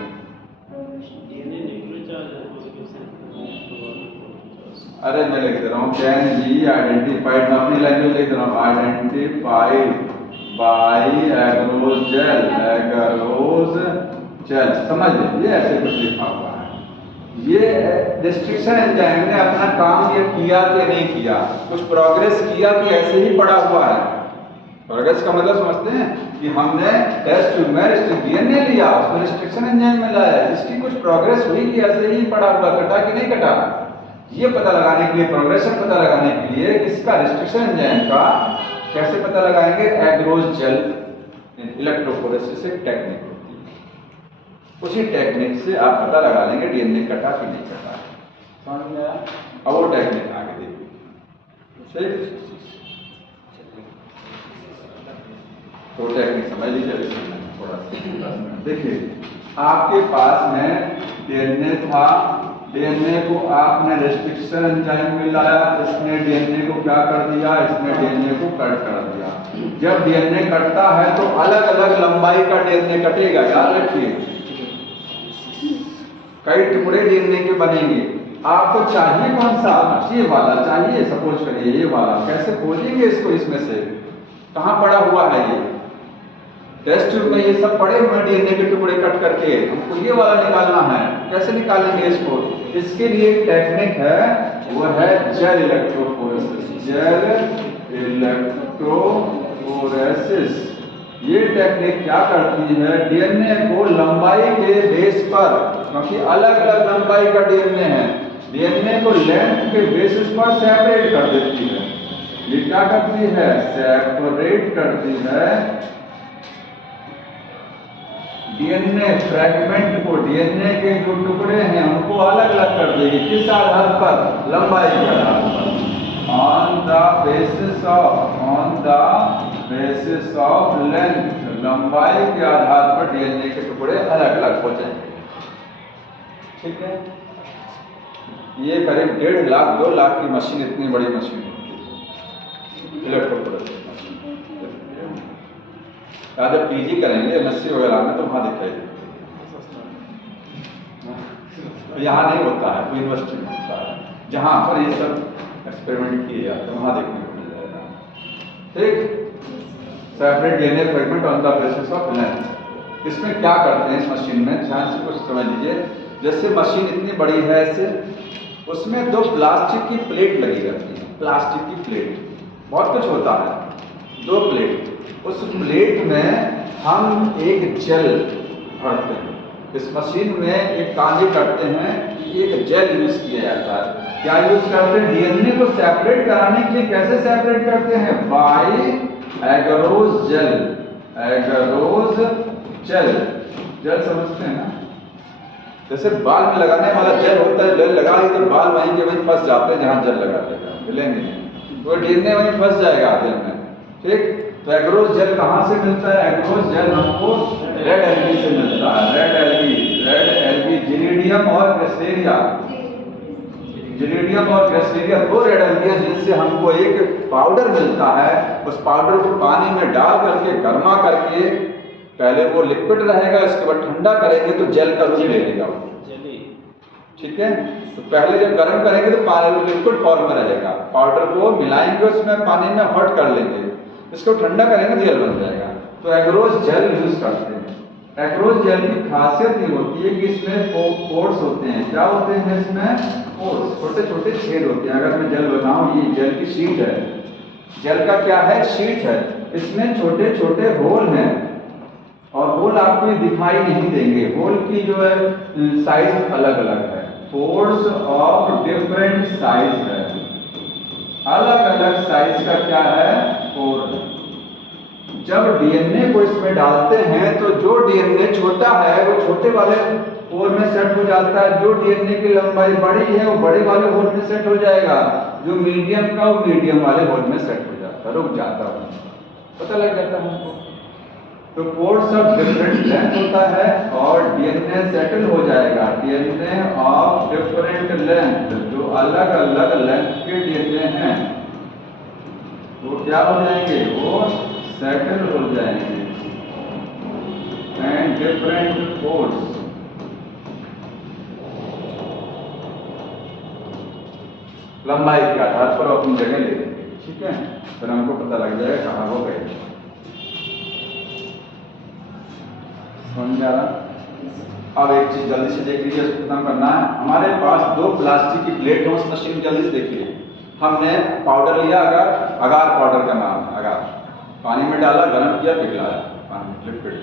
अरे मैं लिख दे रहा हूँ, कैन बी आइडेंटिफाइड, मैं अपनी लैंग्वेज लिख रहा हूँ, identified by agarose gel, agarose gel, समझ लीजिए ऐसे कुछ लिखा हुआ है। ये रिस्ट्रिक्शन एंजाइम ने अपना काम ये किया कि नहीं किया, कुछ प्रोग्रेस किया कि ऐसे ही पड़ा हुआ है, प्रोग्रेस का मतलब समझते हैं कि हमने टेस्ट ट्यूब में डीएनए लिया, उसमें रिस्ट्रिक्शन एंजाइम मिलाया, इसकी कुछ प्रोग्रेस हुई कि ऐसे ही पड़ा हुआ, कटा कि नहीं कटा। ये पता लगाने के लिए, प्रोग्रेशन पता लगाने के लिए इसका रिस्ट्रिक्शन एंजाइम का कैसे पता लगाएंगे, एग्रोज जेल इलेक्ट्रोफोरेसिस एक टेक्निक होती है, उसी टेक्निक से आप पता लगा लेंगे डीएनए कटा कि नहीं कटा। समझ में आया? अब वो टेक्निक आगे देखिए, तो टेक्निक समझ लीजिए थोड़ा सा। देखिए आपके पास में डीएनए था, डीएनए को आपने रेस्ट्रिक्शन एंजाइम में लाया, इसने डीएनए को क्या कर दिया, इसने डीएनए को कट कर दिया। जब डीएनए कटता है तो अलग अलग लंबाई का डीएनए कटेगा, याद रखिए, कई टुकड़े डीएनए के बनेंगे। आपको चाहिए कौन सा, ये वाला चाहिए, सपोज करिए ये वाला, कैसे खोजेंगे इसको, इसमें से कहाँ पड़ा हुआ है ये टेस्ट ट्यूब में, ये सब पड़े हुए डीएनए के टुकड़े कट करके, हमको ये वाला निकालना है, कैसे निकालेंगे इसको। इसके लिए एक टेक्निक है, वो है जेल इलेक्ट्रोफोरेसिस, जेल इलेक्ट्रोफोरेसिस। ये टेक्निक क्या करती है, डीएनए को लंबाई के बेस पर, क्योंकि अलग अलग लंबाई का डीएनए है, डीएनए को लेंथ के बेसिस पर सेपरेट कर देती है। ये क्या करती है, सेपरेट करती है डीएनए फ्रैगमेंट को, डीएनए के जो टुकड़े हैं उनको अलग अलग कर देगी। किस आधार पर, लंबाई के आधार पर, on the basis of length, लंबाई के आधार पर डीएनए के टुकड़े अलग अलग हो जाएंगे। ठीक है, ये करीब 1.5 लाख 2 लाख की मशीन, इतनी बड़ी मशीन होती है इलेक्ट्रोफोरेसिस मशीन। जब पीजी करेंगे एमएससी वगैरह में तो वहाँ दिखाई देती है, यहाँ नहीं होता है, कोई यूनिवर्सिटी में होता है जहाँ पर ये सब एक्सपेरिमेंट किए जाते हैं, वहाँ देखने को मिल जाएगा। ठीक, separate DNA fragment on the basis of length. इसमें क्या करते हैं इस मशीन में, ध्यान से कुछ समझ लीजिए। जैसे मशीन इतनी बड़ी है ऐसे, उसमें 2 प्लास्टिक की प्लेट लगी रहती है, प्लास्टिक की प्लेट, बहुत कुछ होता है, 2 प्लेट, उस प्लेट में हम एक जेल भरते हैं। इस मशीन में एक काम ये करते हैं कि एक जेल यूज किया जाता है। क्या यूज करते हैं, डीएनए को सेपरेट कराने के लिए कैसे सेपरेट करते हैं, by agarose gel. Agarose gel, gel समझते हैं ना, जैसे बाल में लगाने वाला जेल होता है, जेल लगा ली तो बाल वहीं के वहीं फंस जाते हैं जहां जेल लगाते हैं, मिलेंगे नहीं, तो डीएनए वहीं फंस जाएगा जेल में। ठीक, तो एग्रोज जेल कहाँ से मिलता है, एग्रोज जेल हमको रेड एल्गी से मिलता है, रेड एल्गी, जिनेडियम और ग्रेसेरिया, जिनेडियम और ग्रेसेरिया 2 रेड एल्गी जिनसे हमको एक पाउडर मिलता है। उस पाउडर को पानी में डाल करके गर्मा करके, पहले वो लिक्विड रहेगा, इसके बाद ठंडा करेंगे तो जेल का रूप ले लेगा। ठीक है, तो पहले जब गर्म करेंगे तो पानी लिक्विड फॉर्म में रहेगा, पाउडर को मिलाएंगे उसमें पानी में, हॉट कर लेंगे, इसको ठंडा करेंगे तो जेल बन जाएगा। तो एग्रोज जेल यूज करते हैं। एग्रोज जेल की खासियत ये होती है कि इसमें पोर्स होते हैं। क्या होते हैं इसमें, पोर्स, छोटे छोटे छेद होते हैं। अगर मैं जेल बनाऊं, ये जेल की शीट है, जेल का क्या है, शीट है, इसमें छोटे छोटे होल हैं, और होल आपको ये दिखाई नहीं देंगे। होल की जो है साइज अलग अलग है, पोर्स ऑफ डिफरेंट साइज है, अलग अलग साइज का क्या है, पोर। जब डीएनए को इसमें डालते हैं तो जो डीएनए छोटा है वो छोटे वाले होल में सेट हो जाता है, जो डीएनए की लंबाई बड़ी है वो बड़े वाले होल में सेट हो जाएगा, जो मीडियम का वो मीडियम वाले होल में सेट हो जाता है, रुक जाता है, पता लग जाता है हमको। तो पोर्स ऑफ डिफरेंट लेंथ होता है और डीएनए सेटल हो जाएगा, डीएनए ऑफ डिफरेंट लेंथ, जो अलग अलग लेंथ के डीएनए हैं वो क्या हो जाएंगे, वो सेटल हो जाएंगे। एंड डिफरेंट पोर्स, लंबाई के आधार पर अपनी जगह ले लेंगे। ठीक है, फिर हमको पता लग जाएगा कहाँ वो गए। समझ आ रहा। अब एक चीज जल्दी से देख लीजिए, खत्म करना है। हमारे पास 2 प्लास्टिक की प्लेट है उस मशीन, जल्दी से देखिए। हमने पाउडर लिया, अगार पाउडर का नाम है, अगार, पानी में डाला, गर्म किया, पिघलाया, पानी लिक्विड,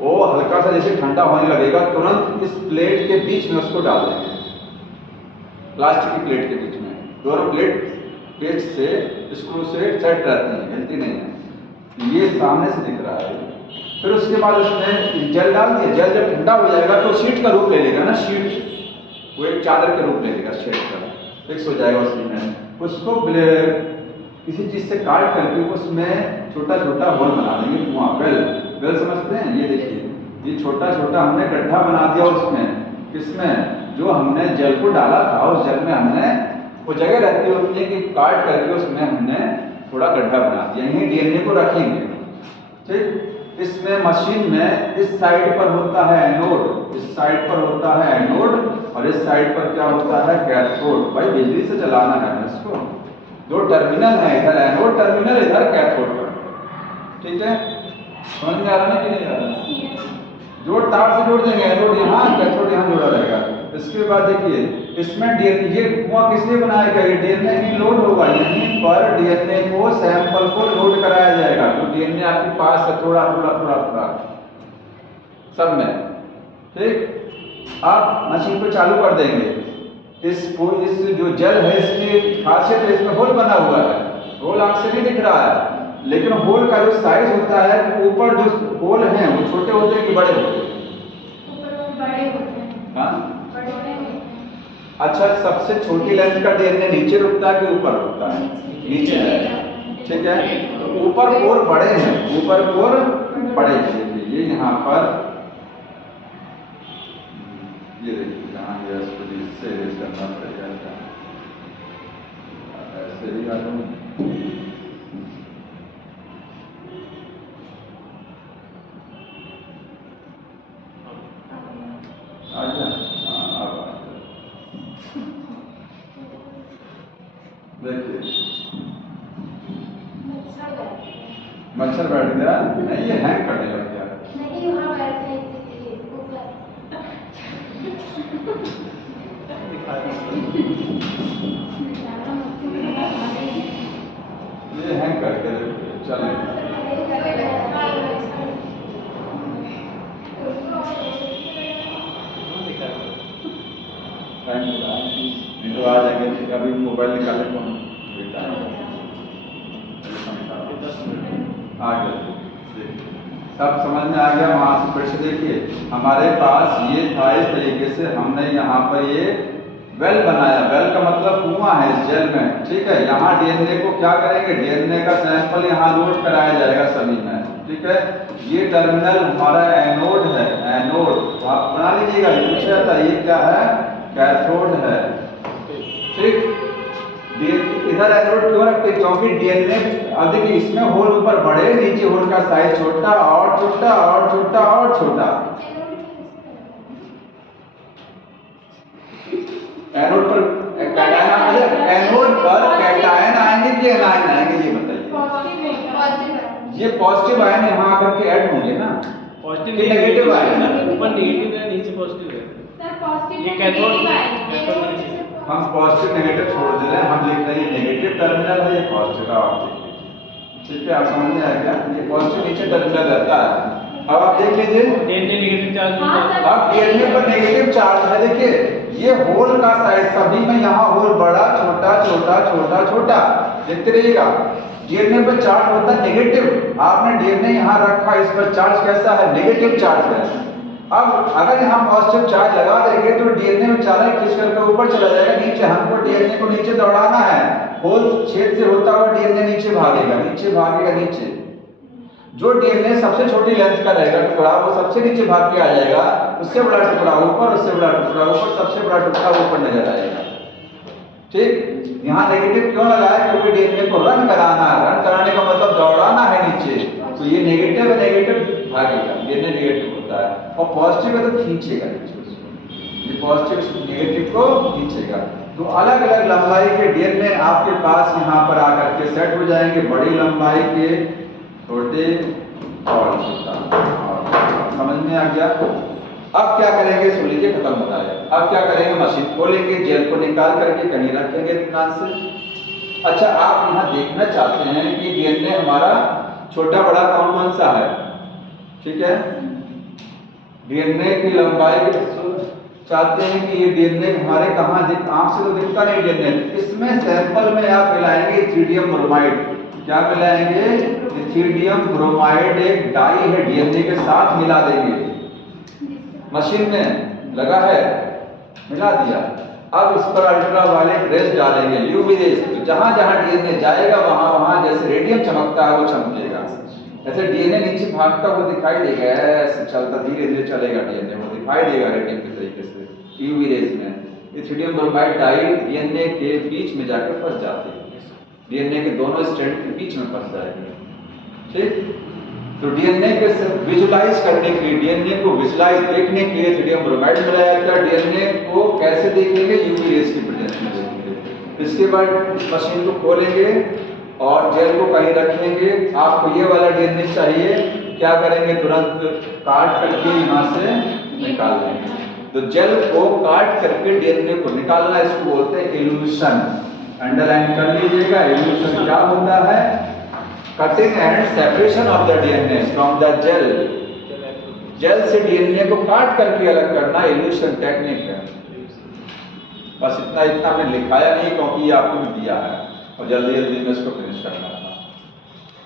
वो हल्का सा जैसे ठंडा होने लगेगा, तुरंत इस प्लेट के बीच में उसको डाल देंगे, प्लास्टिक की प्लेट के बीच में। दोनों प्लेट पेस्ट से स्क्रू से सेट रहती हैं, हिलती नहीं है। ये सामने से दिख रहा है। फिर उसके बाद उसमें जल डाल दिया। जल जब ठंडा हो जाएगा तो शीट का रूप ले लेगा ना, शीट वो एक चादर के रूप ले लेगा, शीट का फिक्स हो जाएगा उसमें। उसको किसी चीज़ से काट करके उसमें छोटा छोटा होल बना देंगे, कुआं, वेल समझते हैं। ये देखिए, ये छोटा छोटा हमने गड्ढा बना दिया उसमें, किसमें, जो हमने जल को डाला था, उस जल में हमने वो जगह रहती होती है कि काट करके उसमें हमने थोड़ा गड्ढा बना दिया। यहीं डीएनए को रखेंगे, ठीक। इसमें मशीन में इस साइड पर होता है एनोड, इस साइड पर होता है एनोड और इस साइड पर क्या होता है, कैथोड। भाई बिजली से चलाना है इसको। दो टर्मिनल है, इधर एनोड टर्मिनल, इधर कैथोड टर्मिनल, ठीक है। समझ में आ रहा है कि नहीं आ रहा? जोड़ तार से जोड़ देंगे, एनोड यहाँ, कैथोड यहाँ जोड़ा रहेगा। इसके बाद देखिए, इसमें डीएनए, ये कुआं किसलिए बनाया गया, ये डीएनए की लोड होगा, यहीं पर डीएनए को, सैंपल को लोड कराया जाएगा। तो डीएनए आपके पास है थोड़ा थोड़ा थोड़ा थोड़ा सब में, ठीक। आप मशीन को चालू कर देंगे। इस जो जल है, इसकी खासियत है, इसमें होल बना हुआ है। होल आंख से नहीं दिख रहा है, लेकिन होल का जो साइज होता है, ऊपर जो होल हैं वो छोटे होते हैं कि बड़े होते हैं? बड़े होते हैं। हाँ, बड़े होते हैं। अच्छा, सबसे छोटी लेंथ का डीएनए नीचे रुकता है कि ऊपर रुकता है? नीचे है, ठीक है। तो ऊपर पोर बड़े हैं, ऊपर पोर बड़े हैं। ये यहाँ पर ये देखिए, यहाँ ये इससे रेस करना पड़ेगा, ऐसे ही आ जाऊँ। देखिए मच्छर बैठ गया, नहीं ये हैंग करने लग गया। नहीं, वहाँ बैठे हैं इसलिए ऊपर। ये हैंग करके चले। नहीं तो आ जाएंगे, अभी मोबाइल निकाले कौन आ गया, सब समझ में आ गया। वहां से फिर से देखिए, हमारे पास ये था, इस तरीके से हमने यहाँ पर ये वेल बनाया। वेल का मतलब कुआं है इस जेल में, ठीक है। यहाँ डीएनए को क्या करेंगे, डीएनए का सैंपल यहाँ लोड कराया जाएगा सभी में, ठीक है। ये टर्मिनल हमारा एनोड है, एनोड तो आप बना लीजिएगा, पूछा जाता है। ये क्या है, कैथोड है, ठीक। इधर एनोड क्यों रखते हैं, क्योंकि डीएनए, अब देखिए इसमें होल ऊपर बड़े, नीचे होल का साइज छोटा और छोटा और छोटा और छोटा। एनोड पर कैटायन, एनोड पर कैटायन आएंगे कि एनायन आएंगे, ये बताइए। ये पॉजिटिव आयन यहाँ आकर के ऐड होंगे ना, पॉजिटिव कि नेगेटिव आयन? ऊपर नेगेटिव है, नीचे पॉजिटिव है। सर पॉजिटिव, ये कैथोड, हम पॉजिटिव नेगेटिव छोड़ दे रहे हैं, हम लिख रहे हैं नेगेटिव टर्मिनल है, ये पॉजिटिव का, ठीक है। आप समझ में आ गया, ये पॉजिटिव नीचे टर्मिनल रहता है। अब आप देख लीजिए, डीएनए नेगेटिव चार्ज होता है। अब डीएनए पर नेगेटिव चार्ज है, देखिए ये होल का साइज सभी में, यहाँ होल बड़ा छोटा छोटा छोटा छोटा, देखते रहिएगा। डीएनए पर चार्ज होता है नेगेटिव, आपने डीएनए यहाँ रखा, इस पर चार्ज कैसा है, नेगेटिव चार्ज है। अब अगर यहाँ पॉजिटिव चार्ज लगा देंगे तो डीएनए में चार्ज खींच करके ऊपर चला जाएगा, नीचे हमको डीएनए को नीचे दौड़ाना है। होल छेद से होता हुआ डीएनए नीचे भागेगा, नीचे भागेगा, नीचे। जो डीएनए सबसे छोटी लेंथ का रहेगा टुकड़ा, वो सबसे नीचे भाग के आ जाएगा, उससे बड़ा टुकड़ा ऊपर, उससे बड़ा टुकड़ा ऊपर, सबसे बड़ा टुकड़ा ऊपर नजर आएगा, ठीक। यहाँ नेगेटिव क्यों लगाया, क्योंकि डीएनए को रन कराना है, रन कराने का मतलब दौड़ाना है नीचे। तो ये नेगेटिव है, नेगेटिव भागेगा, डीएनए नेगेटिव होता है, और पॉजिटिव है तो खींचेगा नीचे उसको, ये पॉजिटिव नेगेटिव को खींचेगा। तो अलग अलग लंबाई के डीएनए आपके पास यहाँ पर आकर के सेट हो जाएंगे, बड़ी लंबाई के, छोटे और छोटा। समझ में आ गया। अब क्या करेंगे, सुन लीजिए, खत्म होता है। अब क्या करेंगे, मशीन खोलेंगे, जेल को निकाल करके कहीं रखेंगे इत्मीनान से। अच्छा, आप यहाँ देखना चाहते हैं कि डीएनए हमारा छोटा बड़ा कौन कौन सा है, ठीक है। डीएनए की लंबाई चाहते हैं कि ये डीएनए हमारे कहाँ आंख से तो दिखता नहीं डीएनए, इसमें सैंपल में आप मिलाएंगे इथिडियम ब्रोमाइड। क्या मिलाएंगे, इथिडियम ब्रोमाइड, एक डाई है डीएनए के साथ मिला देंगे। मशीन में लगा है, मिला दिया। अब इस पर अल्ट्रावायलेट रेज डालेंगे, यूवी रेज। तो जहां जहां डीएनए जाएगा वहां वहां जैसे रेडियम चमकता है वो चमकेगा। ऐसे डीएनए नीचे भागता हुआ दिखाई देगा, ऐसे चलता धीरे धीरे चलेगा डीएनए, वो दिखाई देगा रेडियम के तरीके से यूवी रेज में। इथिडियम ब्रोमाइड डाई डीएनए के बीच में जाकर फंस जाती है, डीएनए के दोनों स्ट्रैंड के बीच में फंस जाएगी, ठीक। तो डीएनए के विजुलाइज करने के लिए, डीएनए को विजुलाइज देखने के लिए इथिडियम ब्रोमाइड मिलाया जाता है। डीएनए को कैसे देखेंगे, यूवी रेज की प्रेजेंस में देखेंगे। इसके बाद मशीन को खोलेंगे और जेल को कहीं रखेंगे। आपको ये वाला डीएनए चाहिए, क्या करेंगे, तुरंत काट करके यहाँ से निकाल लेंगे। तो जेल को काट करके डीएनए को निकालना, इसको बोलते हैं इल्यूशन। अंडरलाइन कर लीजिएगा, इल्यूशन क्या होता है, cutting and separation of the DNA from the gel. Gel से डीएनए को काट करके अलग करना इल्यूशन टेक्निक है। बस इतना इतना मैं लिखाया नहीं क्योंकि ये आपको दिया है और जल्दी जल्दी में इसको फिनिश करना था।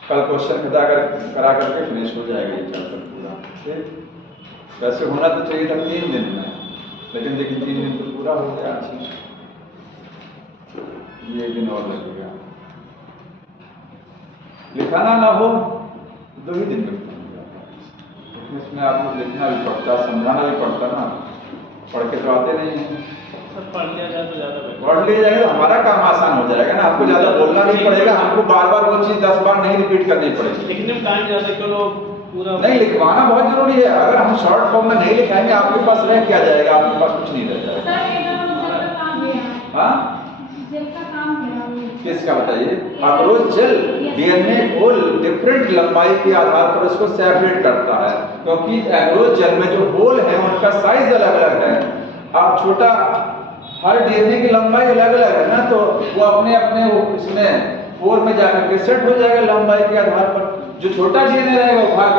कल क्वेश्चन करा करके फिनिश हो जाएगा ये चैप्टर पूरा, ठीक। वैसे होना तो चाहिए था 3 दिन में, लेकिन देखिए 3 दिन तो पूरा हो गया, ये 1 दिन और लगेगा। लिखाना ना हो 2 ही दिन में इसमें आपको लिखना भी पड़ता, समझाना भी पड़ता ना, पढ़ के तो आते नहीं है। पढ़ लिया जाए तो ज्यादा पढ़ लिया जाएगा तो हमारा काम आसान हो जाएगा ना, आपको ज्यादा बोलना नहीं पड़ेगा, हमको बार बार वो चीज 10 बार नहीं रिपीट करनी पड़ेगी। लिखने में टाइम ज्यादा चलो पूरा नहीं, लिखवाना बहुत जरूरी है। अगर हम शॉर्ट फॉर्म में नहीं लिखाएंगे आपके पास रह क्या जाएगा, आपके पास कुछ नहीं रह जाएगा। हाँ, किसका बताइए, अक्रोज जेल डीएनए को डिफरेंट लंबाई के आधार पर उसको सेपरेट करता है, क्योंकि एग्रोज जेल में जो होल है उनका साइज अलग अलग है। अब छोटा हर डीएनए की लंबाई अलग अलग है ना, तो वो अपने अपने इसमें पोर में जाकर के सेट हो जाएगा लंबाई के आधार पर। जो छोटा डीएनए रहेगा वो भाग